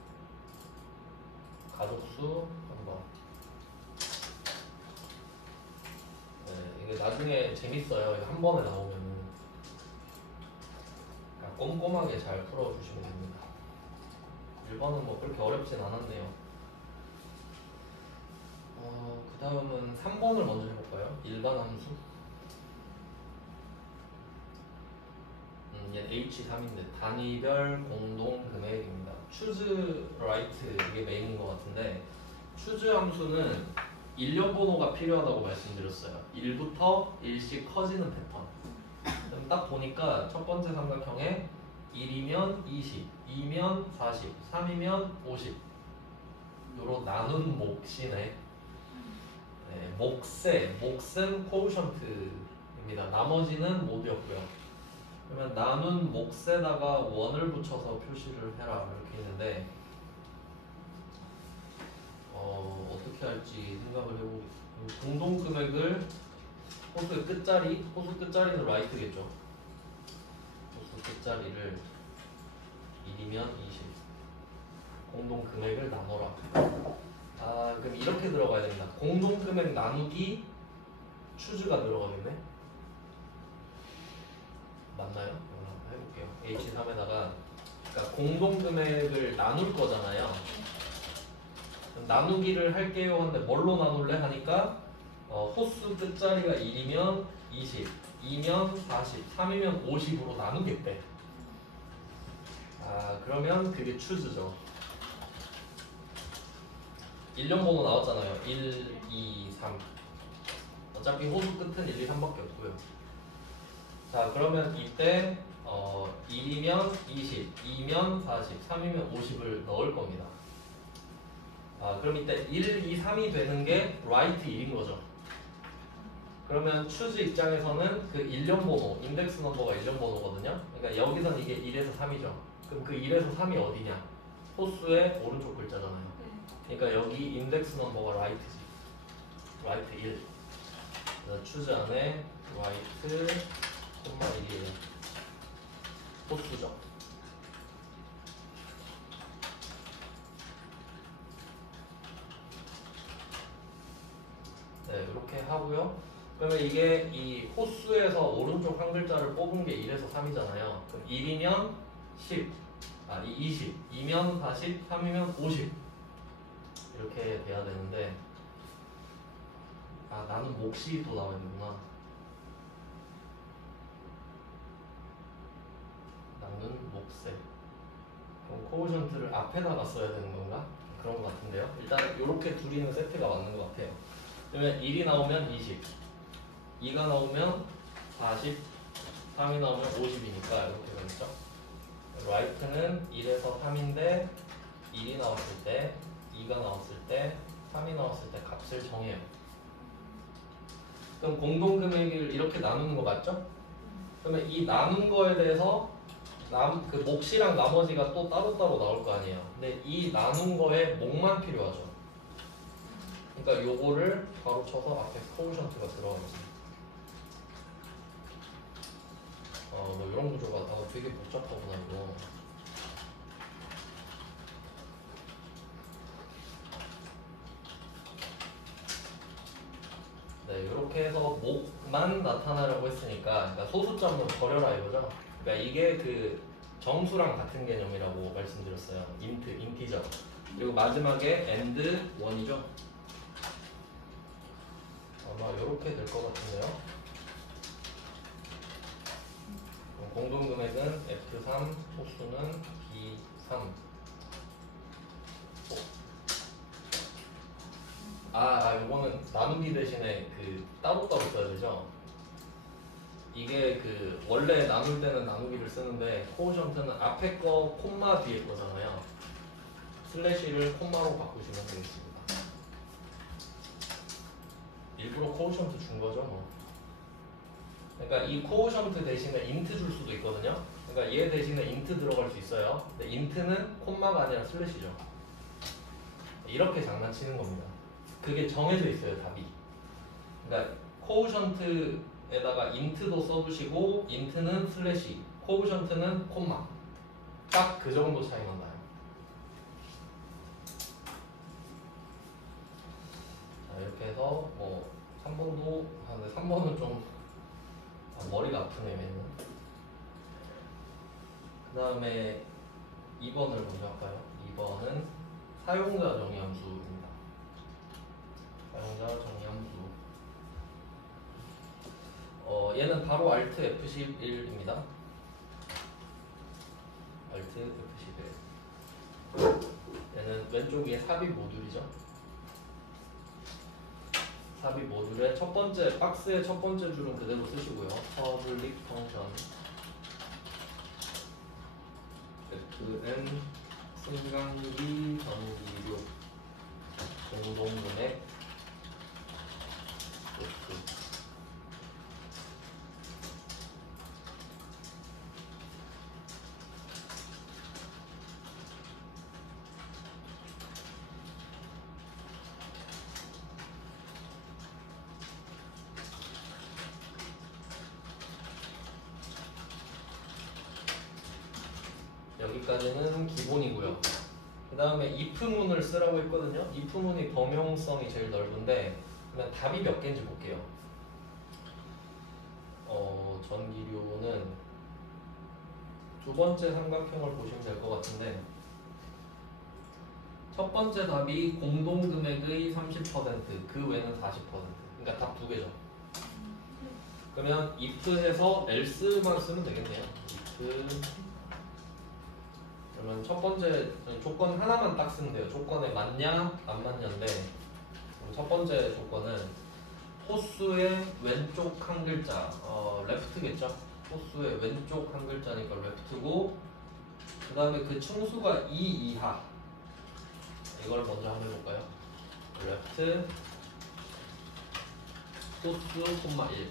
가족수 1번. 네, 이게 나중에 재밌어요. 이거 한 번에 나오면은. 그냥 꼼꼼하게 잘 풀어주시면 됩니다. 1번은 뭐 그렇게 어렵진 않았네요. 그 다음은 3번을 먼저 해볼까요? 일반 함수. 얘 H3인데 단위별 공동 금액입니다. choose right 이게 메인인 것 같은데, choose 함수는 일련 번호가 필요하다고 말씀드렸어요. 1부터 1씩 커지는 패턴. 그럼 딱 보니까 첫 번째 삼각형에 1이면 20, 2면 40, 3이면 50 요로 나눈 몫이네. 네, 몫은 코오션트입니다. 나머지는 모두였고요. 그러면 나눈 몫에다가 원을 붙여서 표시를 해라 이렇게 있는데, 어떻게 할지 생각을 해보겠습니다. 공동 금액을 호수의 끝자리, 호수 끝자리는 right겠죠. 호수 끝자리를 1이면 20, 공동 금액을 나눠라. 아, 그럼 이렇게 들어가야 됩니다. 공동 금액 나누기 추즈가 들어가겠네. 맞나요? 이걸 한번 해볼게요. H3에다가 그러니까 공동 금액을 나눌 거잖아요. 나누기를 할게요 하는데 뭘로 나눌래 하니까 호수 끝자리가 1이면 20, 2면 40, 3이면 50으로 나누겠대. 아, 그러면 그게 추즈죠. 일련 번호 나왔잖아요. 1, 2, 3. 어차피 호수 끝은 1, 2, 3밖에 없고요. 자, 그러면 이때 1이면 20, 2면 40, 3이면 50을 넣을 겁니다. 아, 그럼 이때 1, 2, 3이 되는 게 right 1인 거죠. 그러면 choose 입장에서는 그 일련 번호, 인덱스 넘버가 일련 번호거든요. 그러니까 여기선 이게 1에서 3이죠. 그럼 그 1에서 3이 어디냐? 호수의 오른쪽 글자잖아요. 그러니까 여기 인덱스 넘버가 right지. right 1. 그래서 choose 안에 right, 1이에요. 호수죠. 네, 이렇게 하고요. 그러면 이게 이 호수에서 오른쪽 한 글자를 뽑은 게 1에서 3이잖아요. 그럼 1이면 10, 20, 2면 40, 3이면 50 이렇게 돼야 되는데, 아, 나는 몫이 또 나와야 되구나. 나는 몫에. 그럼 코오션트를 앞에다가 써야 되는 건가? 그런 것 같은데요. 일단 이렇게 둘이는 세트가 맞는 것 같아요. 그러면 1이 나오면 20, 2가 나오면 40, 3이 나오면 50이니까 이렇게 되겠죠. right는 1에서 3인데 1이 나왔을 때, 2가 나왔을 때, 3이 나왔을 때 값을 정해요. 그럼 공동금액을 이렇게 나누는 거 맞죠? 그러면 이 나눈 거에 대해서 그 몫이랑 나머지가 또 따로따로 나올 거 아니에요. 근데 이 나눈 거에 몫만 필요하죠. 그러니까 요거를 바로 쳐서 앞에 코오션트가 들어가겠습니다. 뭐 이런 구조가 더 되게 복잡하구나 이거. 네, 이렇게 해서 목만 나타나려고 했으니까, 그러니까 소수점은 버려라 이거죠. 그러니까 이게 그 정수랑 같은 개념이라고 말씀드렸어요. 인티저. 그리고 마지막에 and 1이죠. 아마 이렇게 될 것 같은데요. 공동금액은 F3, 소수는 B3. 이거는 나누기 대신에 그 따로따로 써야 되죠. 이게 그 원래 나눌 때는 나누기를 쓰는데 코오션트는 앞에 거 콤마 뒤에 거잖아요. 슬래시를 콤마로 바꾸시면 되겠습니다. 일부러 코오션트 준 거죠 뭐. 그러니까 이 코오션트 대신에 인트 줄 수도 있거든요. 그러니까 얘 대신에 인트 들어갈 수 있어요. 근데 인트는 콤마가 아니라 슬래시죠. 이렇게 장난치는 겁니다. 그게 정해져 있어요 답이. 그러니까 코오션트에다가 인트도 써주시고 인트는 슬래시, 코오션트는 콤마. 딱 그 정도 차이만 나요. 자, 이렇게 해서 뭐 3번도 근데 3번은 좀 머리가 아프네요 얘는. 그 다음에 2번을 먼저 할까요? 2번은 사용자 정의함수입니다. 사용자 정의함수. 얘는 바로 Alt F11입니다. Alt F11. 얘는 왼쪽 위에 삽입 모듈이죠. 삽입 모듈의 첫 번째 박스의 첫 번째 줄은 그대로 쓰시고요. 퍼블릭 펑션 fn 승강기 전기료 공동금액 F. 여기까지는 기본이고요. 그 다음에 if문을 쓰라고 했거든요. if문이 범용성이 제일 넓은데 그냥 답이 몇 개인지 볼게요. 전기료는 두 번째 삼각형을 보시면 될 것 같은데 첫 번째 답이 공동금액의 30%, 그 외는 40%. 그러니까 답 두 개죠. 그러면 if에서 else만 쓰면 되겠네요. if 그러면 첫 번째 조건 하나만 딱 쓰면 돼요. 조건에 맞냐 안 맞냐인데 첫 번째 조건은 호수의 왼쪽 한 글자 left겠죠. 호수의 왼쪽 한 글자니까 left고 그 다음에 그 층수가 2 이하. 이걸 먼저 한번 해볼까요? left 호수 콤마 1.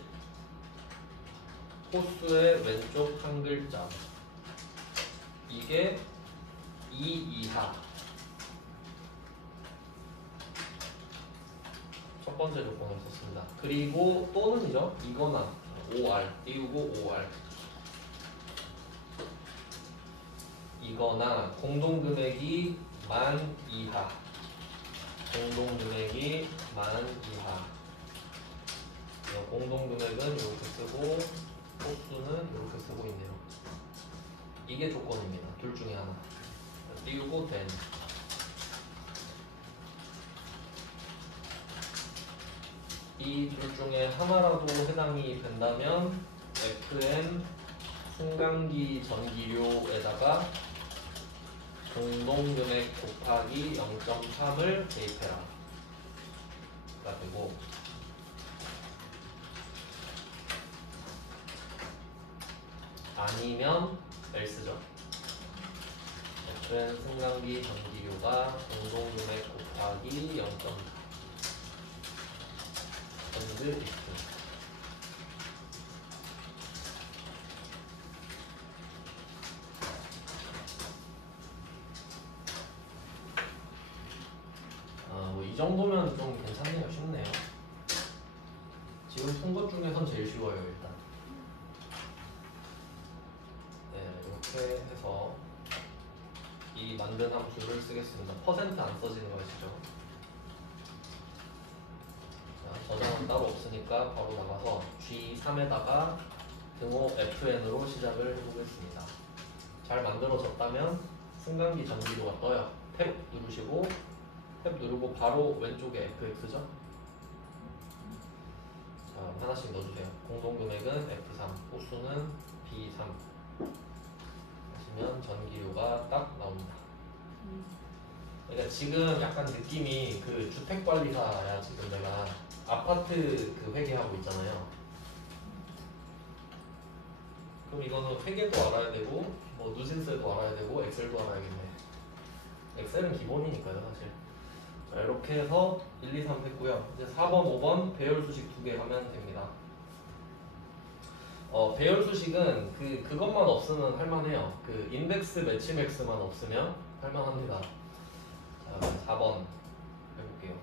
호수의 왼쪽 한 글자 이게 2 이하. 첫 번째 조건을 썼습니다. 그리고 또는이죠. 이거나 OR 띄우고 OR. 이거나 공동금액이 10,000 이하. 공동금액이 10,000 이하. 공동금액은 이렇게 쓰고 호수는 이렇게 쓰고 있네요. 이게 조건입니다. 둘 중에 하나. 띄우고 then. 이 둘 중에 하나라도 해당이 된다면 fn 승강기 전기료에다가 공동금액 곱하기 0.3을 대입해라 가 되고 아니면 else죠. fn 승강기 전기료가 공동금액 곱하기 0.3 and if. 뭐 이 정도면 좀 괜찮네요. 쉽네요. 지금 푼 것 중에선 제일 쉬워요 일단. 네, 이렇게 해서 이 만든 함수를 쓰겠습니다. 퍼센트 안 써지는 거 아시죠? 자, 저장은 따로 없으니까 바로 나가서 G3에다가 등호 FN으로 시작을 해보겠습니다. 잘 만들어졌다면 승강기 전기도가 떠요. 탭 누르시고 탭 누르고 바로 왼쪽에 FX죠? 자, 하나씩 넣어주세요. 공동금액은 F3, 호수는 B3 하시면 전기료가 딱 나옵니다. 그러니까 지금 약간 느낌이 그 주택관리사야. 지금 내가 아파트 그 회계하고 있잖아요. 그럼 이거는 회계도 알아야 되고 뭐 누진세도 알아야 되고 엑셀도 알아야겠네. 엑셀은 기본이니까요 사실. 자, 이렇게 해서 1, 2, 3 했고요. 이제 4번, 5번 배열 수식 2개 하면 됩니다. 배열 수식은 그것만 없으면 할만해요. 그 인덱스 매치맥스만 없으면 할만합니다. 자, 4번 해볼게요.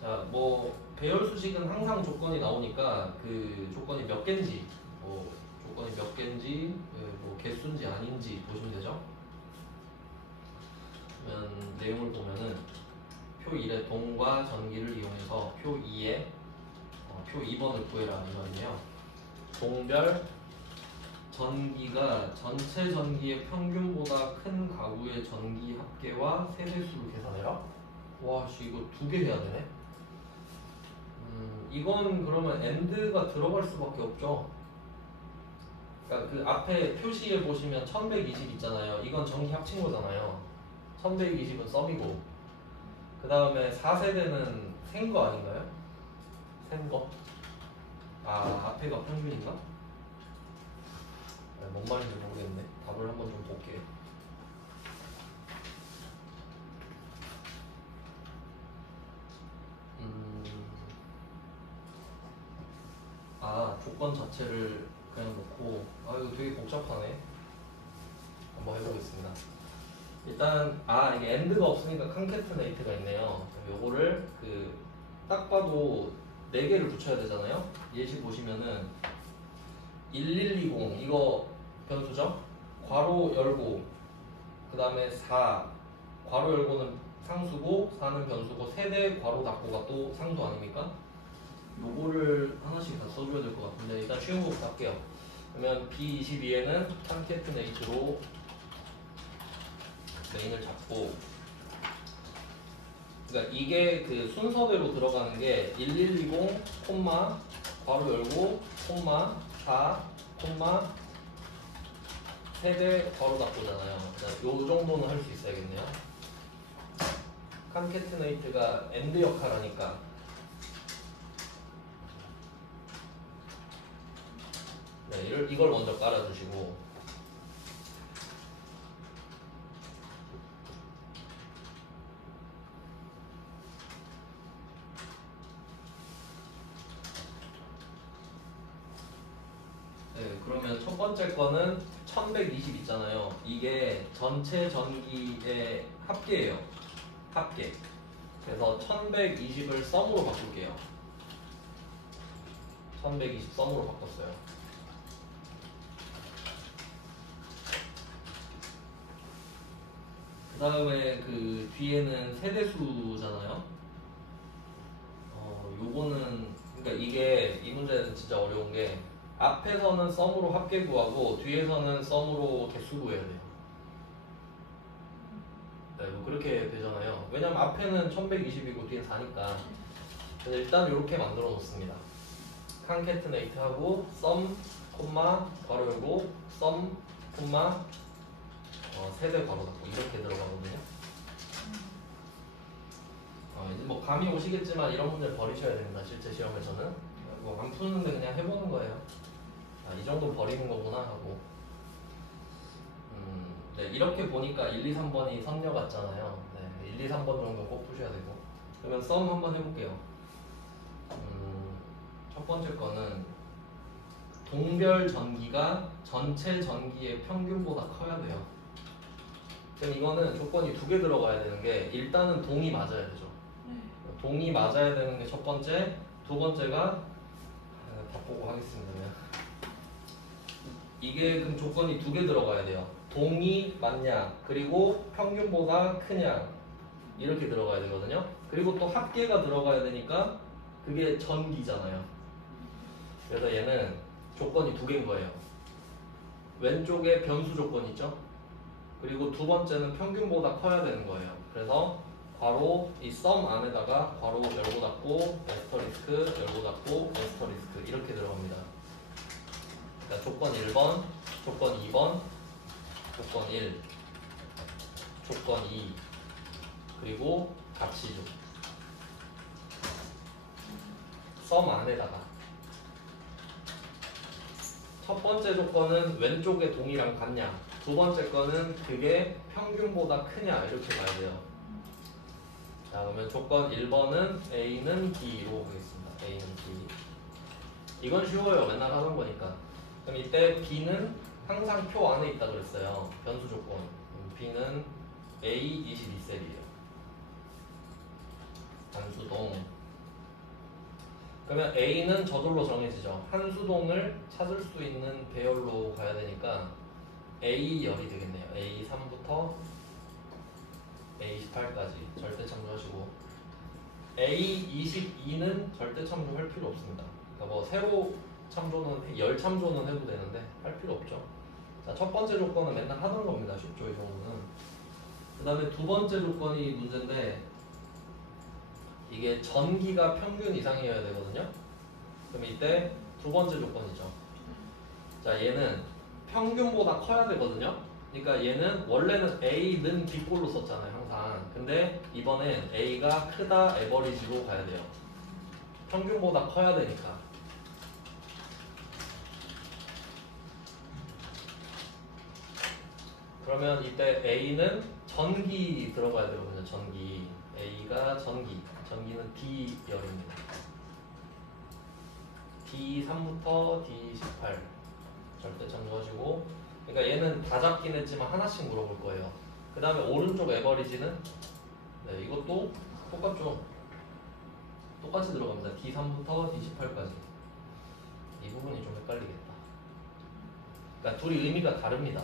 자, 뭐 배열 수식은 항상 조건이 나오니까 그 조건이 몇 개인지, 뭐 조건이 몇 개인지, 뭐 개수인지 아닌지 보시면 되죠. 그러면 내용을 보면은 표 1의 동과 전기를 이용해서 표 2의 표 2번을 구해라 이 말이에요. 동별 전기가 전체 전기의 평균보다 큰 가구의 전기 합계와 세대수를 계산해라. 와, 이거 2개 해야 되네. 이건 그러면 AND가 들어갈 수밖에 없죠. 그러니까 그 앞에 표시에 보시면 1120 있잖아요. 이건 전기 합친 거잖아요. 1120은 썸이고, 그 다음에 4세대는 센 거 아닌가요? 센 거? 아, 앞에가 평균인가? 뭔 말인지 모르겠네. 답을 한번 좀 볼게요. 조건 자체를 그냥 놓고, 이거 되게 복잡하네. 한번 해보겠습니다. 일단 이게 AND가 없으니까 컨캐트네이트가 있네요. 요거를 딱 봐도 4개를 붙여야 되잖아요. 예시 보시면은 1120 이거 변수죠. 괄호 열고, 그 다음에 4 괄호 열고는 상수고 4는 변수고, 세대 괄호 닫고가 또 상수 아닙니까? 요거를 하나씩 다 써줘야 될 것 같은데 일단 쉬운 거부터 할게요. 그러면 B22에는 컨캐트네이트로 메인을 잡고, 그러니까 이게 그 순서대로 들어가는 게 1120, 콤마, 괄호 열고, 콤마, 4, 콤마, 세대 괄호 닫고잖아요. 요 정도는 할 수 있어야겠네요. 컨캐트네이트가 AND 역할하니까 이걸 먼저 깔아주시고, 그러면 첫 번째 거는 1120 있잖아요. 이게 전체 전기의 합계예요. 합계. 그래서 1120을 썸으로 바꿀게요. 1120 썸으로 바꿨어요. 그 다음에 그 뒤에는 세대수잖아요. 요거는, 그러니까 이게 이 문제는 진짜 어려운 게 앞에서는 썸으로 합계 구하고 뒤에서는 썸으로 개수 구해야 돼요. 뭐 그렇게 되잖아요. 왜냐면 앞에는 1120이고 뒤엔 4니까. 그래서 일단 이렇게 만들어 놓습니다. 컨캐트네이트 하고 썸, 콤마, 괄호 열고, 썸, 콤마, 세대 괄호 닫고 이렇게 들어가거든요. 이제 뭐 감이 오시겠지만 이런 문제 버리셔야 됩니다. 실제 시험에서는 뭐 안 푸는데 그냥 해보는 거예요. 이 정도 버리는 거구나 하고. 네, 이렇게 보니까 1, 2, 3번이 선녀 같잖아요. 네, 1, 2, 3번 정도 꼭 푸셔야 되고. 그러면 썸 한번 해볼게요. 첫 번째 거는 동별 전기가 전체 전기의 평균보다 커야 돼요. 그럼 이거는 조건이 2개 들어가야 되는 게, 일단은 동이 맞아야 되죠. 동이 맞아야 되는 게 첫 번째, 두 번째가 답 보고 하겠습니다. 이게 그럼 조건이 두 개 들어가야 돼요. 동이 맞냐, 그리고 평균보다 크냐, 이렇게 들어가야 되거든요. 그리고 또 합계가 들어가야 되니까 그게 전기잖아요. 그래서 얘는 조건이 두 개인 거예요. 왼쪽에 변수 조건 있죠? 그리고 두 번째는 평균보다 커야 되는 거예요. 그래서 괄호 이 썸 안에다가 괄호 열고 닫고 에스터리스크 열고 닫고 에스터리스크 이렇게 들어갑니다. 그러니까 조건 1번, 조건 2번, 조건 1, 조건 2, 그리고 값이죠. 썸 안에다가 첫 번째 조건은 왼쪽의 동이랑 같냐, 두 번째 거는 그게 평균보다 크냐 이렇게 봐야 돼요. 자, 그러면 조건 1번은 A는 B로 하겠습니다. A는 B. 이건 쉬워요. 맨날 하던 거니까. 그럼 이때 B는 항상 표 안에 있다 그랬어요. 변수 조건. B는 A 22셀이에요. 단수동. 그러면 A는 저절로 정해지죠. 한 수동을 찾을 수 있는 배열로 가야 되니까 A 열이 되겠네요. A3부터 A18까지 절대 참조하시고 A22는 절대 참조할 필요 없습니다. 그러니까 뭐 세로 참조는 열 참조는 해도 되는데 할 필요 없죠. 자, 첫 번째 조건은 맨날 하던 겁니다. 쉽죠, 이 정도는. 그 다음에 두 번째 조건이 문제인데 이게 전기가 평균 이상이어야 되거든요. 그럼 이때 두 번째 조건이죠. 자, 얘는 평균보다 커야 되거든요. 그러니까 얘는 원래는 A는 뒷골로 썼잖아요, 항상. 근데 이번엔 A가 크다 에버리지로 가야 돼요. 평균보다 커야 되니까. 그러면 이때 A는 전기 들어가야 되거든요. 전기. A가 전기. 전기는 D열입니다. D3부터 D18 절대 참조하시고, 그러니까 얘는 다 잡긴 했지만 하나씩 물어볼 거예요. 그 다음에 오른쪽 에버리지는 네, 이것도 똑같죠. 똑같이 들어갑니다. D3부터 D18까지. 이 부분이 좀 헷갈리겠다. 그러니까 둘이 의미가 다릅니다.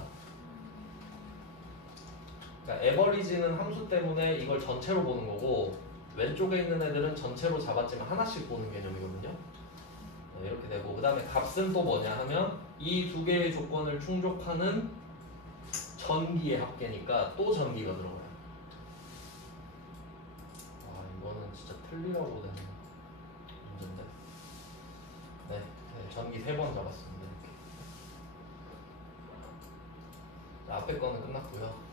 그러니까 에버리지는 함수 때문에 이걸 전체로 보는 거고, 왼쪽에 있는 애들은 전체로 잡았지만 하나씩 보는 개념이거든요. 네, 이렇게 되고, 그 다음에 값은 또 뭐냐 하면 이 두 개의 조건을 충족하는 전기의 합계니까 또 전기가 들어가요. 아, 이거는 진짜 틀리라고 되는 문제인데. 네, 전기 3번 잡았습니다. 이렇게. 자, 앞에 거는 끝났고요.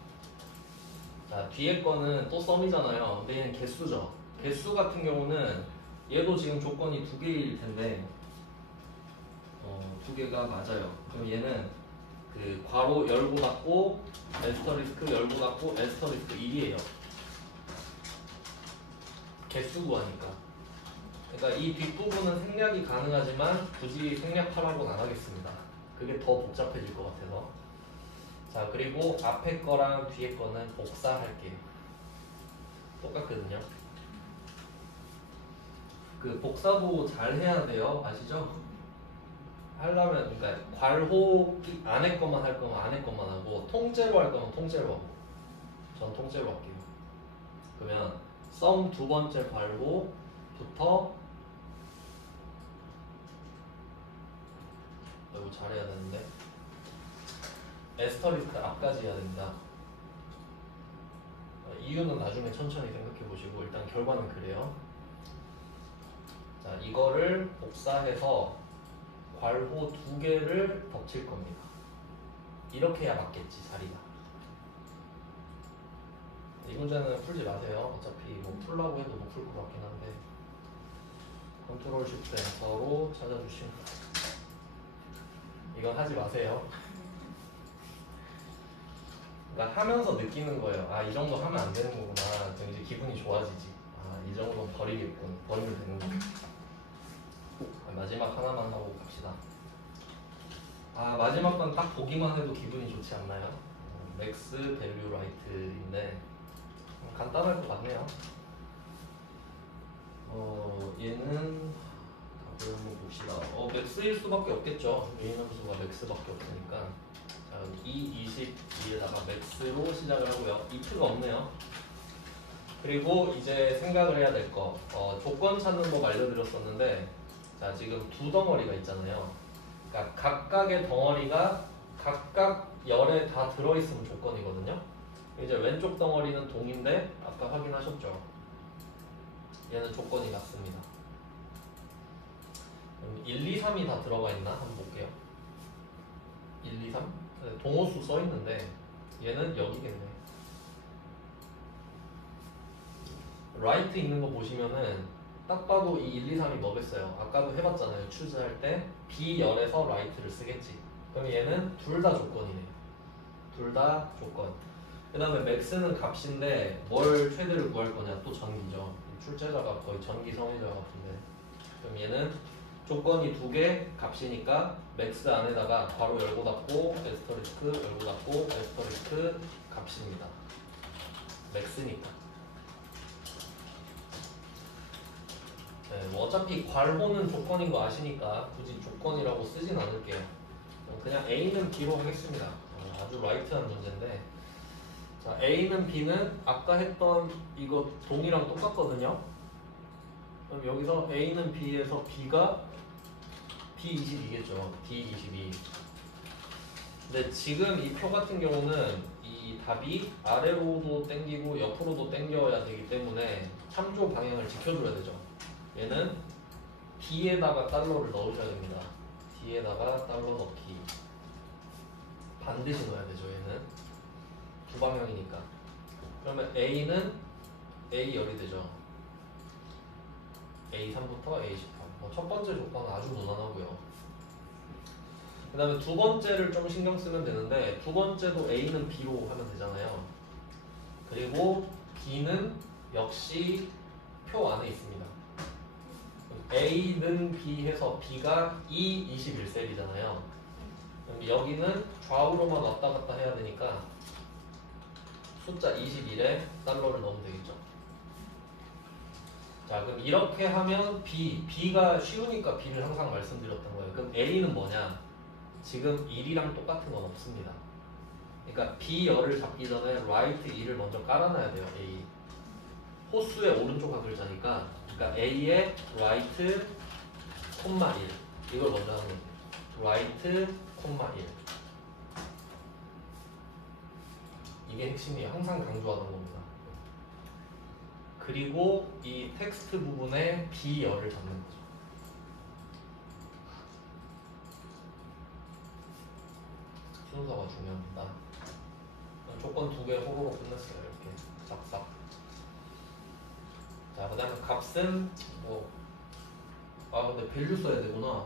자, 뒤에 거는 또 썸이잖아요. 근데 얘는 개수죠. 개수 같은 경우는 얘도 지금 조건이 두 개일 텐데 두 개가 맞아요. 그럼 얘는 그 괄호 열고 닫고 에스터리스크 열고 닫고 에스터리스크 1이에요. 개수 구하니까. 그러니까 이 뒷부분은 생략이 가능하지만 굳이 생략하라고는 안 하겠습니다. 그게 더 복잡해질 것 같아서. 자, 그리고 앞에 거랑 뒤에 거는 복사할게요. 똑같거든요. 그 복사도 잘 해야 돼요. 아시죠? 하려면, 그러니까 괄호 안에 것만 할 거면 안에 것만 하고, 통째로 할 거면 통째로 하고. 전 통째로 할게요. 그러면 썸 두 번째 괄호부터, 이거 잘해야 되는데, 에스터리스크 앞까지 해야 됩니다. 이유는 나중에 천천히 생각해 보시고 일단 결과는 그래요. 자, 이거를 복사해서 괄호 두 개를 덮칠 겁니다. 이렇게 해야 맞겠지, 자리가. 이 문제는 풀지 마세요. 어차피 뭐 풀라고 해도 못 풀 것 같긴 한데, 컨트롤 쉬프트 엔터로 찾아주시면 이건 하지 마세요. 그러니까 하면서 느끼는 거예요. 아, 이 정도 하면 안 되는 거구나. 그럼 이제 기분이 좋아지지. 아, 이 정도는 버리겠군. 버리면 되는 거고. 마지막 하나만 하고 갑시다. 아, 마지막 건 딱 보기만 해도 기분이 좋지 않나요? 맥스 밸류 라이트인데 간단할 것 같네요. 얘는 그걸 한번 봅시다. 맥스일 수밖에 없겠죠. 유인 함수가 맥스밖에 없으니까. 자, 222에다가 맥스로 시작을 하고요. if가 없네요. 그리고 이제 생각을 해야 될 거. 조건 찾는 법 알려드렸었는데, 자, 지금 두 덩어리가 있잖아요. 그러니까 각각의 덩어리가 각각 열에 다 들어있으면 조건이거든요. 이제 왼쪽 덩어리는 동인데 아까 확인하셨죠? 얘는 조건이 같습니다. 1, 2, 3이 다 들어가 있나? 한번 볼게요. 1, 2, 3? 동호수 써 있는데 얘는 여기겠네. 라이트 있는 거 보시면은 딱 봐도 이 1, 2, 3이 뭐겠어요? 아까도 해봤잖아요. 추즈할 때 B열에서 라이트를 쓰겠지. 그럼 얘는 둘 다 조건이네. 둘 다 조건. 그 다음에 맥스는 값인데 뭘 최대를 구할 거냐? 또 전기죠. 출제자가 거의 전기 성애자 같은데. 그럼 얘는 조건이 두 개 값이니까 맥스 안에다가 괄호 열고 닫고 에스터리스크 열고 닫고 에스터리스크 값입니다. 맥스니까. 네, 뭐 어차피 괄호는 조건인 거 아시니까 굳이 조건이라고 쓰진 않을게요. 그냥 A는 B로 하겠습니다. 아주 라이트한 문제인데, 자, A는 B는 아까 했던 이거 동이랑 똑같거든요. 그럼 여기서 A는 B에서 B가 D22겠죠. D22. 근데 지금 이 표 같은 경우는 이 답이 아래로도 당기고 옆으로도 당겨야 되기 때문에 참조 방향을 지켜줘야 되죠. 얘는 D에다가 달러를 넣으셔야 됩니다. D에다가 달러 넣기. 반드시 넣어야 되죠. 얘는 두 방향이니까. 그러면 A는 A열이 되죠. A3부터 A18. 첫 번째 조건은 아주 무난하고요. 그 다음에 두 번째를 좀 신경 쓰면 되는데, 두 번째도 A는 B로 하면 되잖아요. 그리고 B는 역시 표 안에 있습니다. A는 B 해서 B가 E21셀이잖아요. 여기는 좌우로만 왔다 갔다 해야 되니까 숫자 21에 달러를 넣으면 되겠죠. 자, 그럼 이렇게 하면 B가 쉬우니까 B를 항상 말씀드렸던 거예요. 그럼 A는 뭐냐? 지금 1이랑 똑같은 건 없습니다. 그러니까 B열을 잡기 전에 right 2를 먼저 깔아놔야 돼요. A. 호수의 오른쪽 한 글자니까, 그러니까 A의 right, 1 이걸 먼저 하는 거예요. right, 1 이게 핵심이에요. 항상 강조하는 겁니다. 그리고 이 텍스트 부분에 B열을 잡는 거죠. 순서가 중요합니다. 조건 두 개 호로로 끝냈어요. 이렇게 싹싹. 자, 그 다음에 값은 근데 밸류 써야 되구나.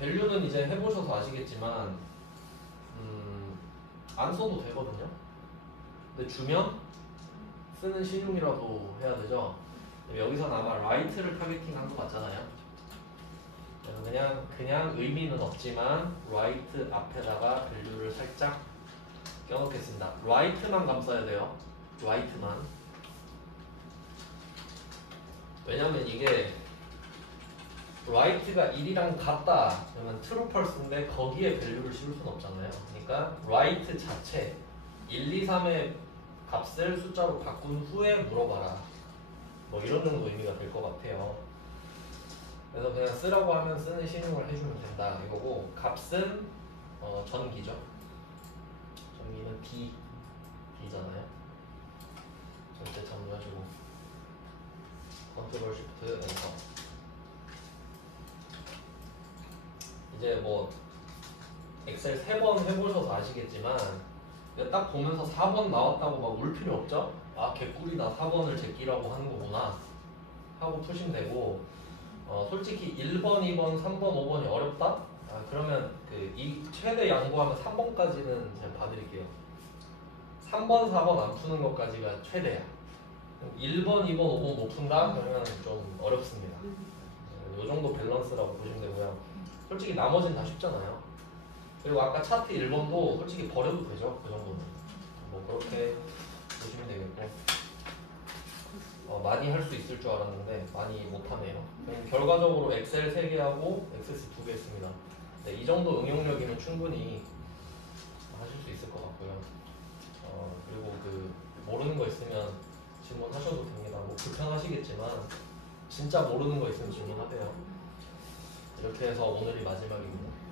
밸류는 이제 해보셔서 아시겠지만 안 써도 되거든요. 근데 주면 쓰는 신용이라도 해야 되죠. 여기서는 아마 라이트를 타겟팅한 것 같잖아요. 그냥 의미는 없지만 라이트 앞에다가 밸류를 살짝 껴놓겠습니다. 라이트만 감싸야 돼요. 라이트만. 왜냐면 이게 라이트가 1이랑 같다 그러면 true false인데 거기에 밸류를 씌울 수는 없잖아요. 그러니까 라이트 자체 1, 2, 3의 값을 숫자로 바꾼 후에 물어봐라. 뭐 이런 정도 의미가 될 것 같아요. 그래서 그냥 쓰라고 하면 쓰는 신용을 해주면 된다 이거고, 값은 전기죠. 전기는 D잖아요. 절대 참조하시고 컨트롤 쉬프트 엔터. 이제 뭐 엑셀 3번 해보셔서 아시겠지만 딱 보면서 4번 나왔다고 막 울 필요 없죠? 아, 개꿀이다. 4번을 제끼라고 하는 거구나 하고 푸시면 되고, 솔직히 1번, 2번, 3번, 5번이 어렵다? 그러면 이 최대 양보하면 3번까지는 제가 봐드릴게요. 3번, 4번 안 푸는 것까지가 최대야. 1번, 2번, 5번 못 푼다? 그러면 좀 어렵습니다. 이 정도 밸런스라고 보시면 되고요. 솔직히 나머지는 다 쉽잖아요. 그리고 아까 차트 1번도 솔직히 버려도 되죠. 그 정도는. 뭐 그렇게 보시면 되겠고. 많이 할 수 있을 줄 알았는데 많이 못하네요. 결과적으로 엑셀 3개하고 액세스 2개 했습니다. 네, 이 정도 응용력이면 충분히 하실 수 있을 것 같고요. 그리고 모르는 거 있으면 질문하셔도 됩니다. 뭐 불편하시겠지만 진짜 모르는 거 있으면 질문하세요. 이렇게 해서 오늘이 마지막입니다.